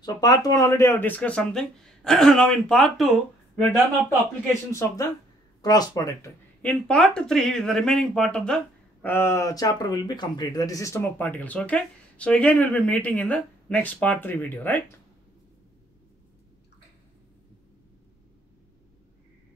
So part 1 already I have discussed something. Now in part 2 we are done up to applications of the cross product. In part 3 the remaining part of the chapter will be complete, that is system of particles. Okay, so again we will be meeting in the next part 3 video, right?